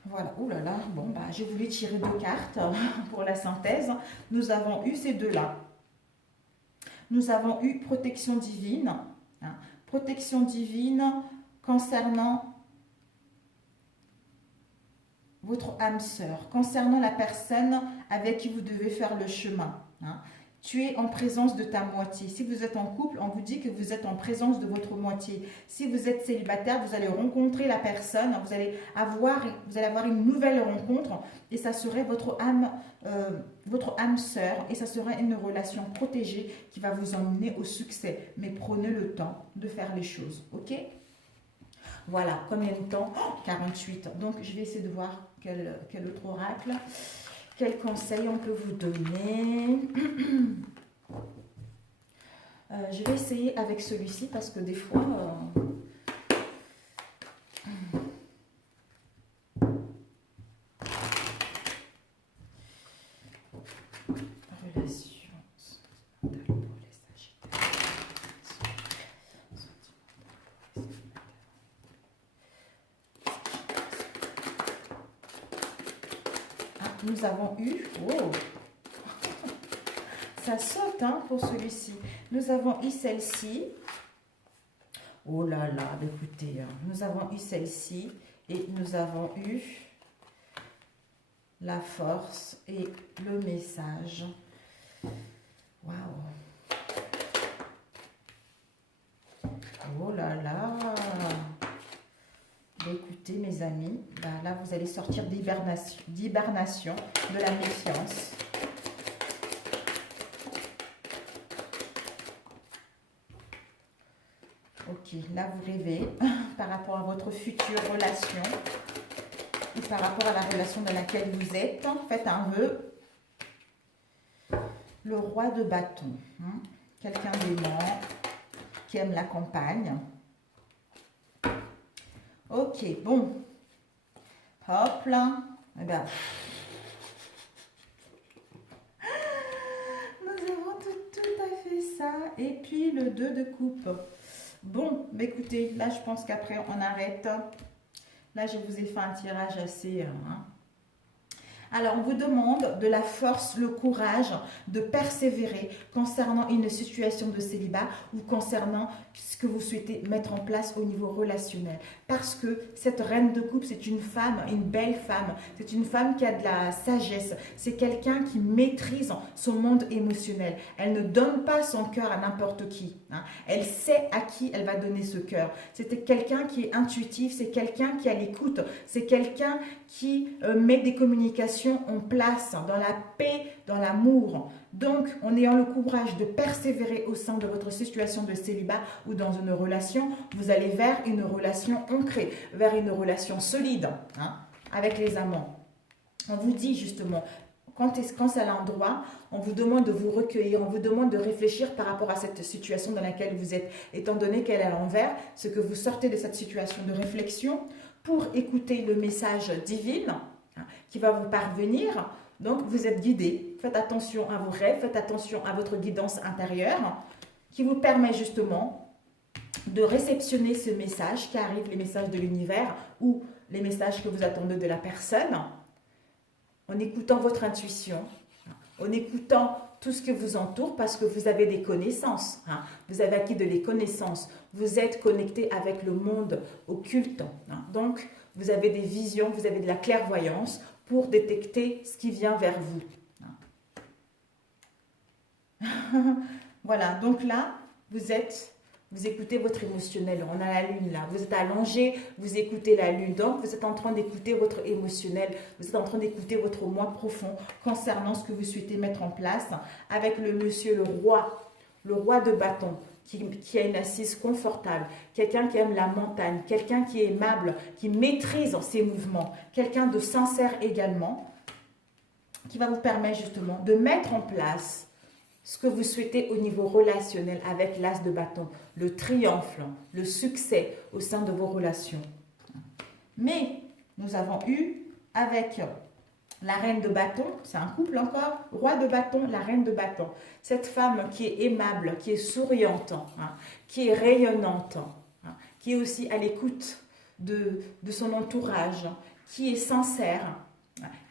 Voilà, oh là là, bon, bah, j'ai voulu tirer 2 cartes pour la synthèse. Nous avons eu ces deux-là. Nous avons eu protection divine. Hein, protection divine concernant votre âme sœur, concernant la personne avec qui vous devez faire le chemin. Hein. Tu es en présence de ta moitié. Si vous êtes en couple, on vous dit que vous êtes en présence de votre moitié. Si vous êtes célibataire, vous allez rencontrer la personne, vous allez avoir une nouvelle rencontre et ça serait votre âme sœur et ça serait une relation protégée qui va vous emmener au succès. Mais prenez le temps de faire les choses, ok? Voilà, combien de temps? 48. Donc, je vais essayer de voir quel autre oracle. Quels conseils on peut vous donner? Je vais essayer avec celui-ci parce que des fois... Relation sentimentale pour les Sagittaires. Nous avons eu, oh, ça saute hein, pour celui-ci. Nous avons eu celle-ci. Oh là là, écoutez, hein, nous avons eu celle-ci et nous avons eu la force et le message. Waouh. Oh là là. écoutez, mes amis, ben là, vous allez sortir d'hibernation, de la méfiance. Ok, là, vous rêvez par rapport à votre future relation ou par rapport à la relation dans laquelle vous êtes. Faites un vœu. Le roi de bâton. Quelqu'un d'aimant qui aime la campagne. Ok, bon. Hop là. Eh bien, nous avons tout à fait ça. Et puis le 2 de coupe. Bon, bah écoutez, là je pense qu'après on arrête. Là je vous ai fait un tirage assez... Alors, on vous demande de la force, le courage de persévérer concernant une situation de célibat ou concernant ce que vous souhaitez mettre en place au niveau relationnel. Parce que cette reine de coupe, c'est une femme, une belle femme. C'est une femme qui a de la sagesse. C'est quelqu'un qui maîtrise son monde émotionnel. Elle ne donne pas son cœur à n'importe qui. Elle sait à qui elle va donner ce cœur. C'est quelqu'un qui est intuitif, c'est quelqu'un qui a l'écoute, c'est quelqu'un qui met des communications en place, dans la paix, dans l'amour. Donc, en ayant le courage de persévérer au sein de votre situation de célibat ou dans une relation, vous allez vers une relation ancrée, vers une relation solide avec les amants. On vous dit justement, quand c'est à l'endroit, on vous demande de vous recueillir, on vous demande de réfléchir par rapport à cette situation dans laquelle vous êtes, étant donné qu'elle est à l'envers, ce que vous sortez de cette situation de réflexion pour écouter le message divin qui va vous parvenir. Donc, vous êtes guidé. Faites attention à vos rêves, faites attention à votre guidance intérieure qui vous permet justement de réceptionner ce message qui arrive, les messages de l'univers ou les messages que vous attendez de la personne, en écoutant votre intuition, en écoutant tout ce que vous entoure parce que vous avez des connaissances. Vous avez acquis de les connaissances. Vous êtes connecté avec le monde occulte. Donc, vous avez des visions, vous avez de la clairvoyance pour détecter ce qui vient vers vous. Voilà, donc là, vous écoutez votre émotionnel. On a la lune là, vous êtes allongé, vous écoutez la lune. Donc, vous êtes en train d'écouter votre émotionnel, vous êtes en train d'écouter votre moi profond concernant ce que vous souhaitez mettre en place avec le monsieur, le roi de bâton. Qui a une assise confortable, quelqu'un qui aime la montagne, quelqu'un qui est aimable, qui maîtrise ses mouvements, quelqu'un de sincère également, qui va vous permettre justement de mettre en place ce que vous souhaitez au niveau relationnel avec l'as de bâton, le triomphe, le succès au sein de vos relations. Mais nous avons eu avec la reine de bâton, c'est un couple encore, roi de bâton, la reine de bâton. Cette femme qui est aimable, qui est souriante, qui est rayonnante, qui est aussi à l'écoute de son entourage, qui est sincère,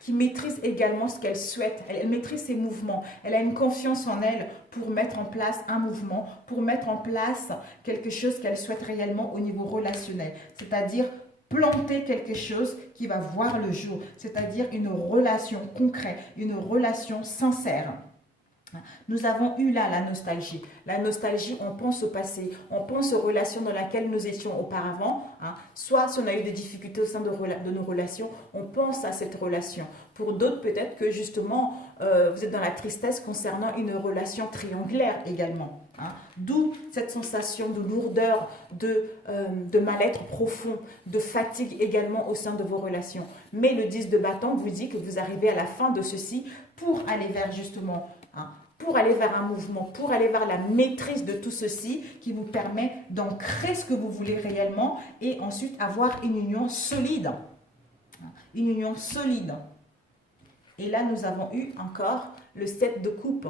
qui maîtrise également ce qu'elle souhaite. Elle maîtrise ses mouvements. Elle a une confiance en elle pour mettre en place un mouvement, pour mettre en place quelque chose qu'elle souhaite réellement au niveau relationnel. C'est-à-dire planter quelque chose qui va voir le jour, c'est-à-dire une relation concrète, une relation sincère. Nous avons eu là la nostalgie. La nostalgie, on pense au passé, on pense aux relations dans lesquelles nous étions auparavant. Soit si on a eu des difficultés au sein de nos relations, on pense à cette relation. Pour d'autres, peut-être que justement, vous êtes dans la tristesse concernant une relation triangulaire également. D'où cette sensation de lourdeur, de mal-être profond, de fatigue également au sein de vos relations. Mais le 10 de bâton vous dit que vous arrivez à la fin de ceci pour aller vers justement... pour aller vers un mouvement, pour aller vers la maîtrise de tout ceci qui vous permet d'ancrer ce que vous voulez réellement et ensuite avoir une union solide. Une union solide. Et là, nous avons eu encore le 7 de coupe.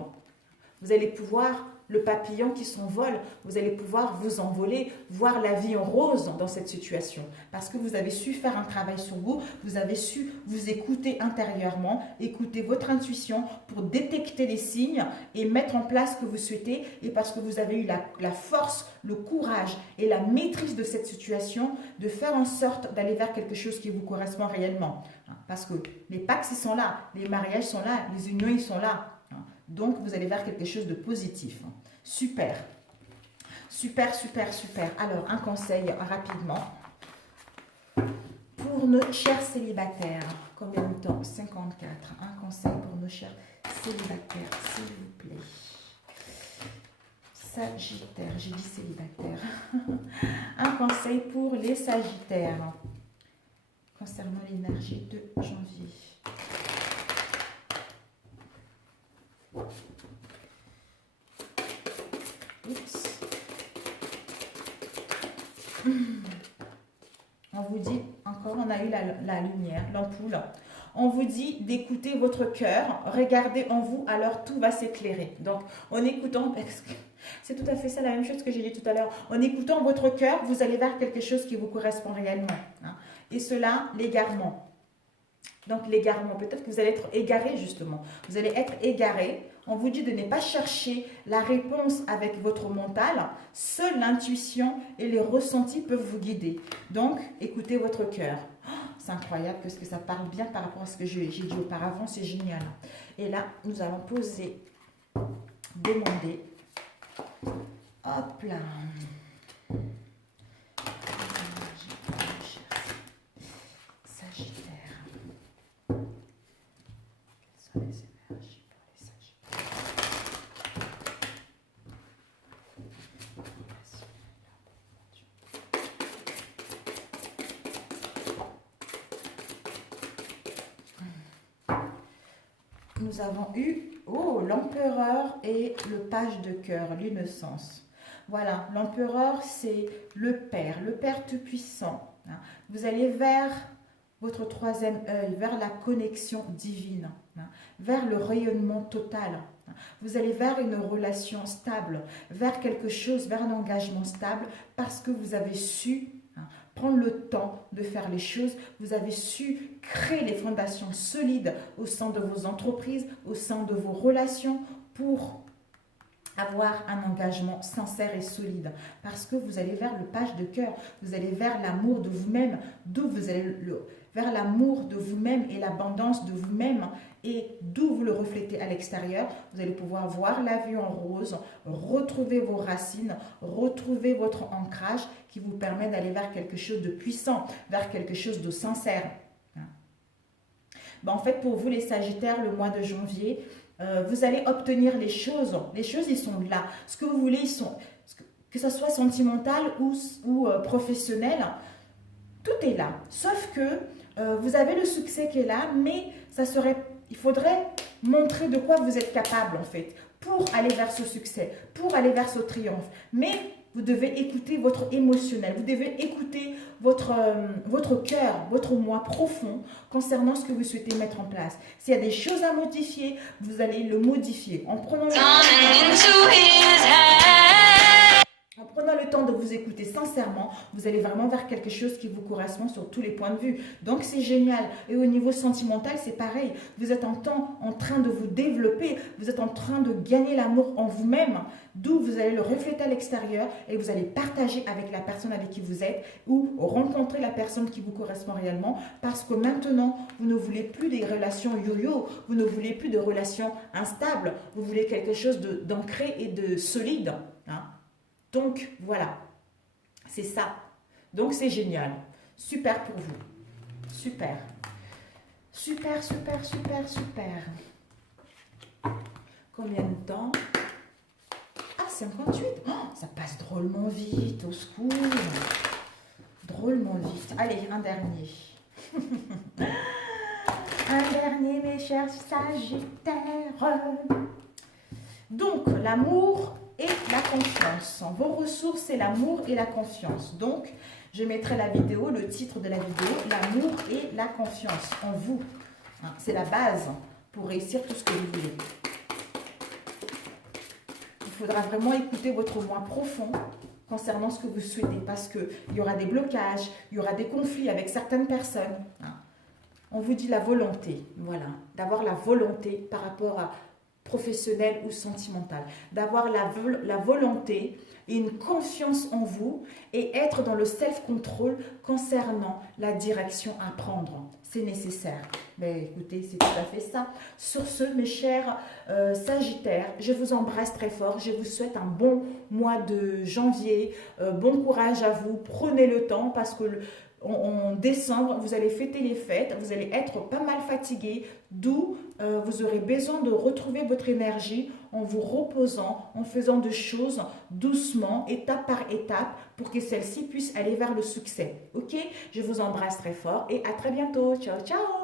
Vous allez pouvoir, le papillon qui s'envole, vous allez pouvoir vous envoler, voir la vie en rose dans cette situation. Parce que vous avez su faire un travail sur vous, vous avez su vous écouter intérieurement, écouter votre intuition pour détecter les signes et mettre en place ce que vous souhaitez. Et parce que vous avez eu la force, le courage et la maîtrise de cette situation, de faire en sorte d'aller vers quelque chose qui vous correspond réellement. Parce que les pactes, ils sont là, les mariages sont là, les unions, ils sont là. Donc, vous allez vers quelque chose de positif. Super. Super, super, super. Alors, un conseil rapidement. pour nos chers célibataires. Combien de temps? 54. Un conseil pour nos chers célibataires, s'il vous plaît. Sagittaire, j'ai dit célibataire. Un conseil pour les sagittaires concernant l'énergie de janvier. Oups. On vous dit, encore, on a eu la lumière, l'ampoule. On vous dit d'écouter votre cœur, regardez en vous, alors tout va s'éclairer. Donc, en écoutant, c'est tout à fait ça la même chose que j'ai dit tout à l'heure, en écoutant votre cœur, vous allez vers quelque chose qui vous correspond réellement. Hein. Et cela, l'égarement. Donc, l'égarement, peut-être que vous allez être égaré justement. Vous allez être égaré. On vous dit de ne pas chercher la réponse avec votre mental. Seule l'intuition et les ressentis peuvent vous guider. Donc, écoutez votre cœur. Oh, c'est incroyable parce que ça parle bien par rapport à ce que j'ai dit auparavant. C'est génial. Et là, nous allons poser, demander. Hop là. Sagittaire. Quelles sont les énergies pour les Sagittaires? Nous avons eu l'empereur et le page de cœur, l'innocence. Voilà, l'empereur, c'est le Père tout-puissant. Hein. Vous allez vers votre troisième œil, vers la connexion divine, hein, vers le rayonnement total. Hein. Vous allez vers une relation stable, vers quelque chose, vers un engagement stable, parce que vous avez su prendre le temps de faire les choses, vous avez su créer les fondations solides au sein de vos entreprises, au sein de vos relations pour avoir un engagement sincère et solide. Parce que vous allez vers le page de cœur, vous allez vers l'amour de vous-même, d'où vous allez vers l'amour de vous-même et l'abondance de vous-même et d'où vous le reflétez à l'extérieur, vous allez pouvoir voir la vue en rose, retrouver vos racines, retrouver votre ancrage qui vous permet d'aller vers quelque chose de puissant, vers quelque chose de sincère. En fait, pour vous les Sagittaires, le mois de janvier, vous allez obtenir les choses. Les choses, ils sont là. Ce que vous voulez, ils sont, que ce soit sentimental ou professionnel, tout est là. Sauf que vous avez le succès qui est là, mais il faudrait montrer de quoi vous êtes capable, en fait, pour aller vers ce succès, pour aller vers ce triomphe. Mais vous devez écouter votre émotionnel, vous devez écouter votre cœur, votre moi profond concernant ce que vous souhaitez mettre en place. S'il y a des choses à modifier, vous allez le modifier en prenant le temps de vous écouter sincèrement, vous allez vraiment vers quelque chose qui vous correspond sur tous les points de vue. Donc c'est génial. Et au niveau sentimental, c'est pareil. Vous êtes en train de vous développer, vous êtes en train de gagner l'amour en vous-même, d'où vous allez le refléter à l'extérieur et vous allez partager avec la personne avec qui vous êtes ou rencontrer la personne qui vous correspond réellement parce que maintenant, vous ne voulez plus des relations yo-yo, vous ne voulez plus de relations instables, vous voulez quelque chose d'ancré et de solide. Hein. Donc, voilà, c'est ça. Donc, c'est génial. Super pour vous. Super. Super, super, super, super. Combien de temps? Ah, 58. Oh, ça passe drôlement vite, au secours. Drôlement vite. Allez, un dernier. Un dernier, mes chers Sagittaires. Donc, l'amour et la confiance. Vos ressources, c'est l'amour et la confiance. Donc, je mettrai la vidéo, le titre de la vidéo, l'amour et la confiance en vous. Hein, c'est la base pour réussir tout ce que vous voulez. Il faudra vraiment écouter votre moi profond concernant ce que vous souhaitez parce qu'il y aura des blocages, il y aura des conflits avec certaines personnes. Hein. On vous dit la volonté, voilà, d'avoir la volonté par rapport à professionnel ou sentimental, d'avoir la volonté et une confiance en vous et être dans le self-control concernant la direction à prendre. C'est nécessaire. Mais écoutez, c'est tout à fait ça. Sur ce, mes chers Sagittaires, je vous embrasse très fort. Je vous souhaite un bon mois de janvier. Bon courage à vous. Prenez le temps parce que en décembre, vous allez fêter les fêtes, vous allez être pas mal fatigué, d'où vous aurez besoin de retrouver votre énergie en vous reposant, en faisant des choses doucement, étape par étape, pour que celle-ci puisse aller vers le succès. Ok? Je vous embrasse très fort et à très bientôt. Ciao, ciao!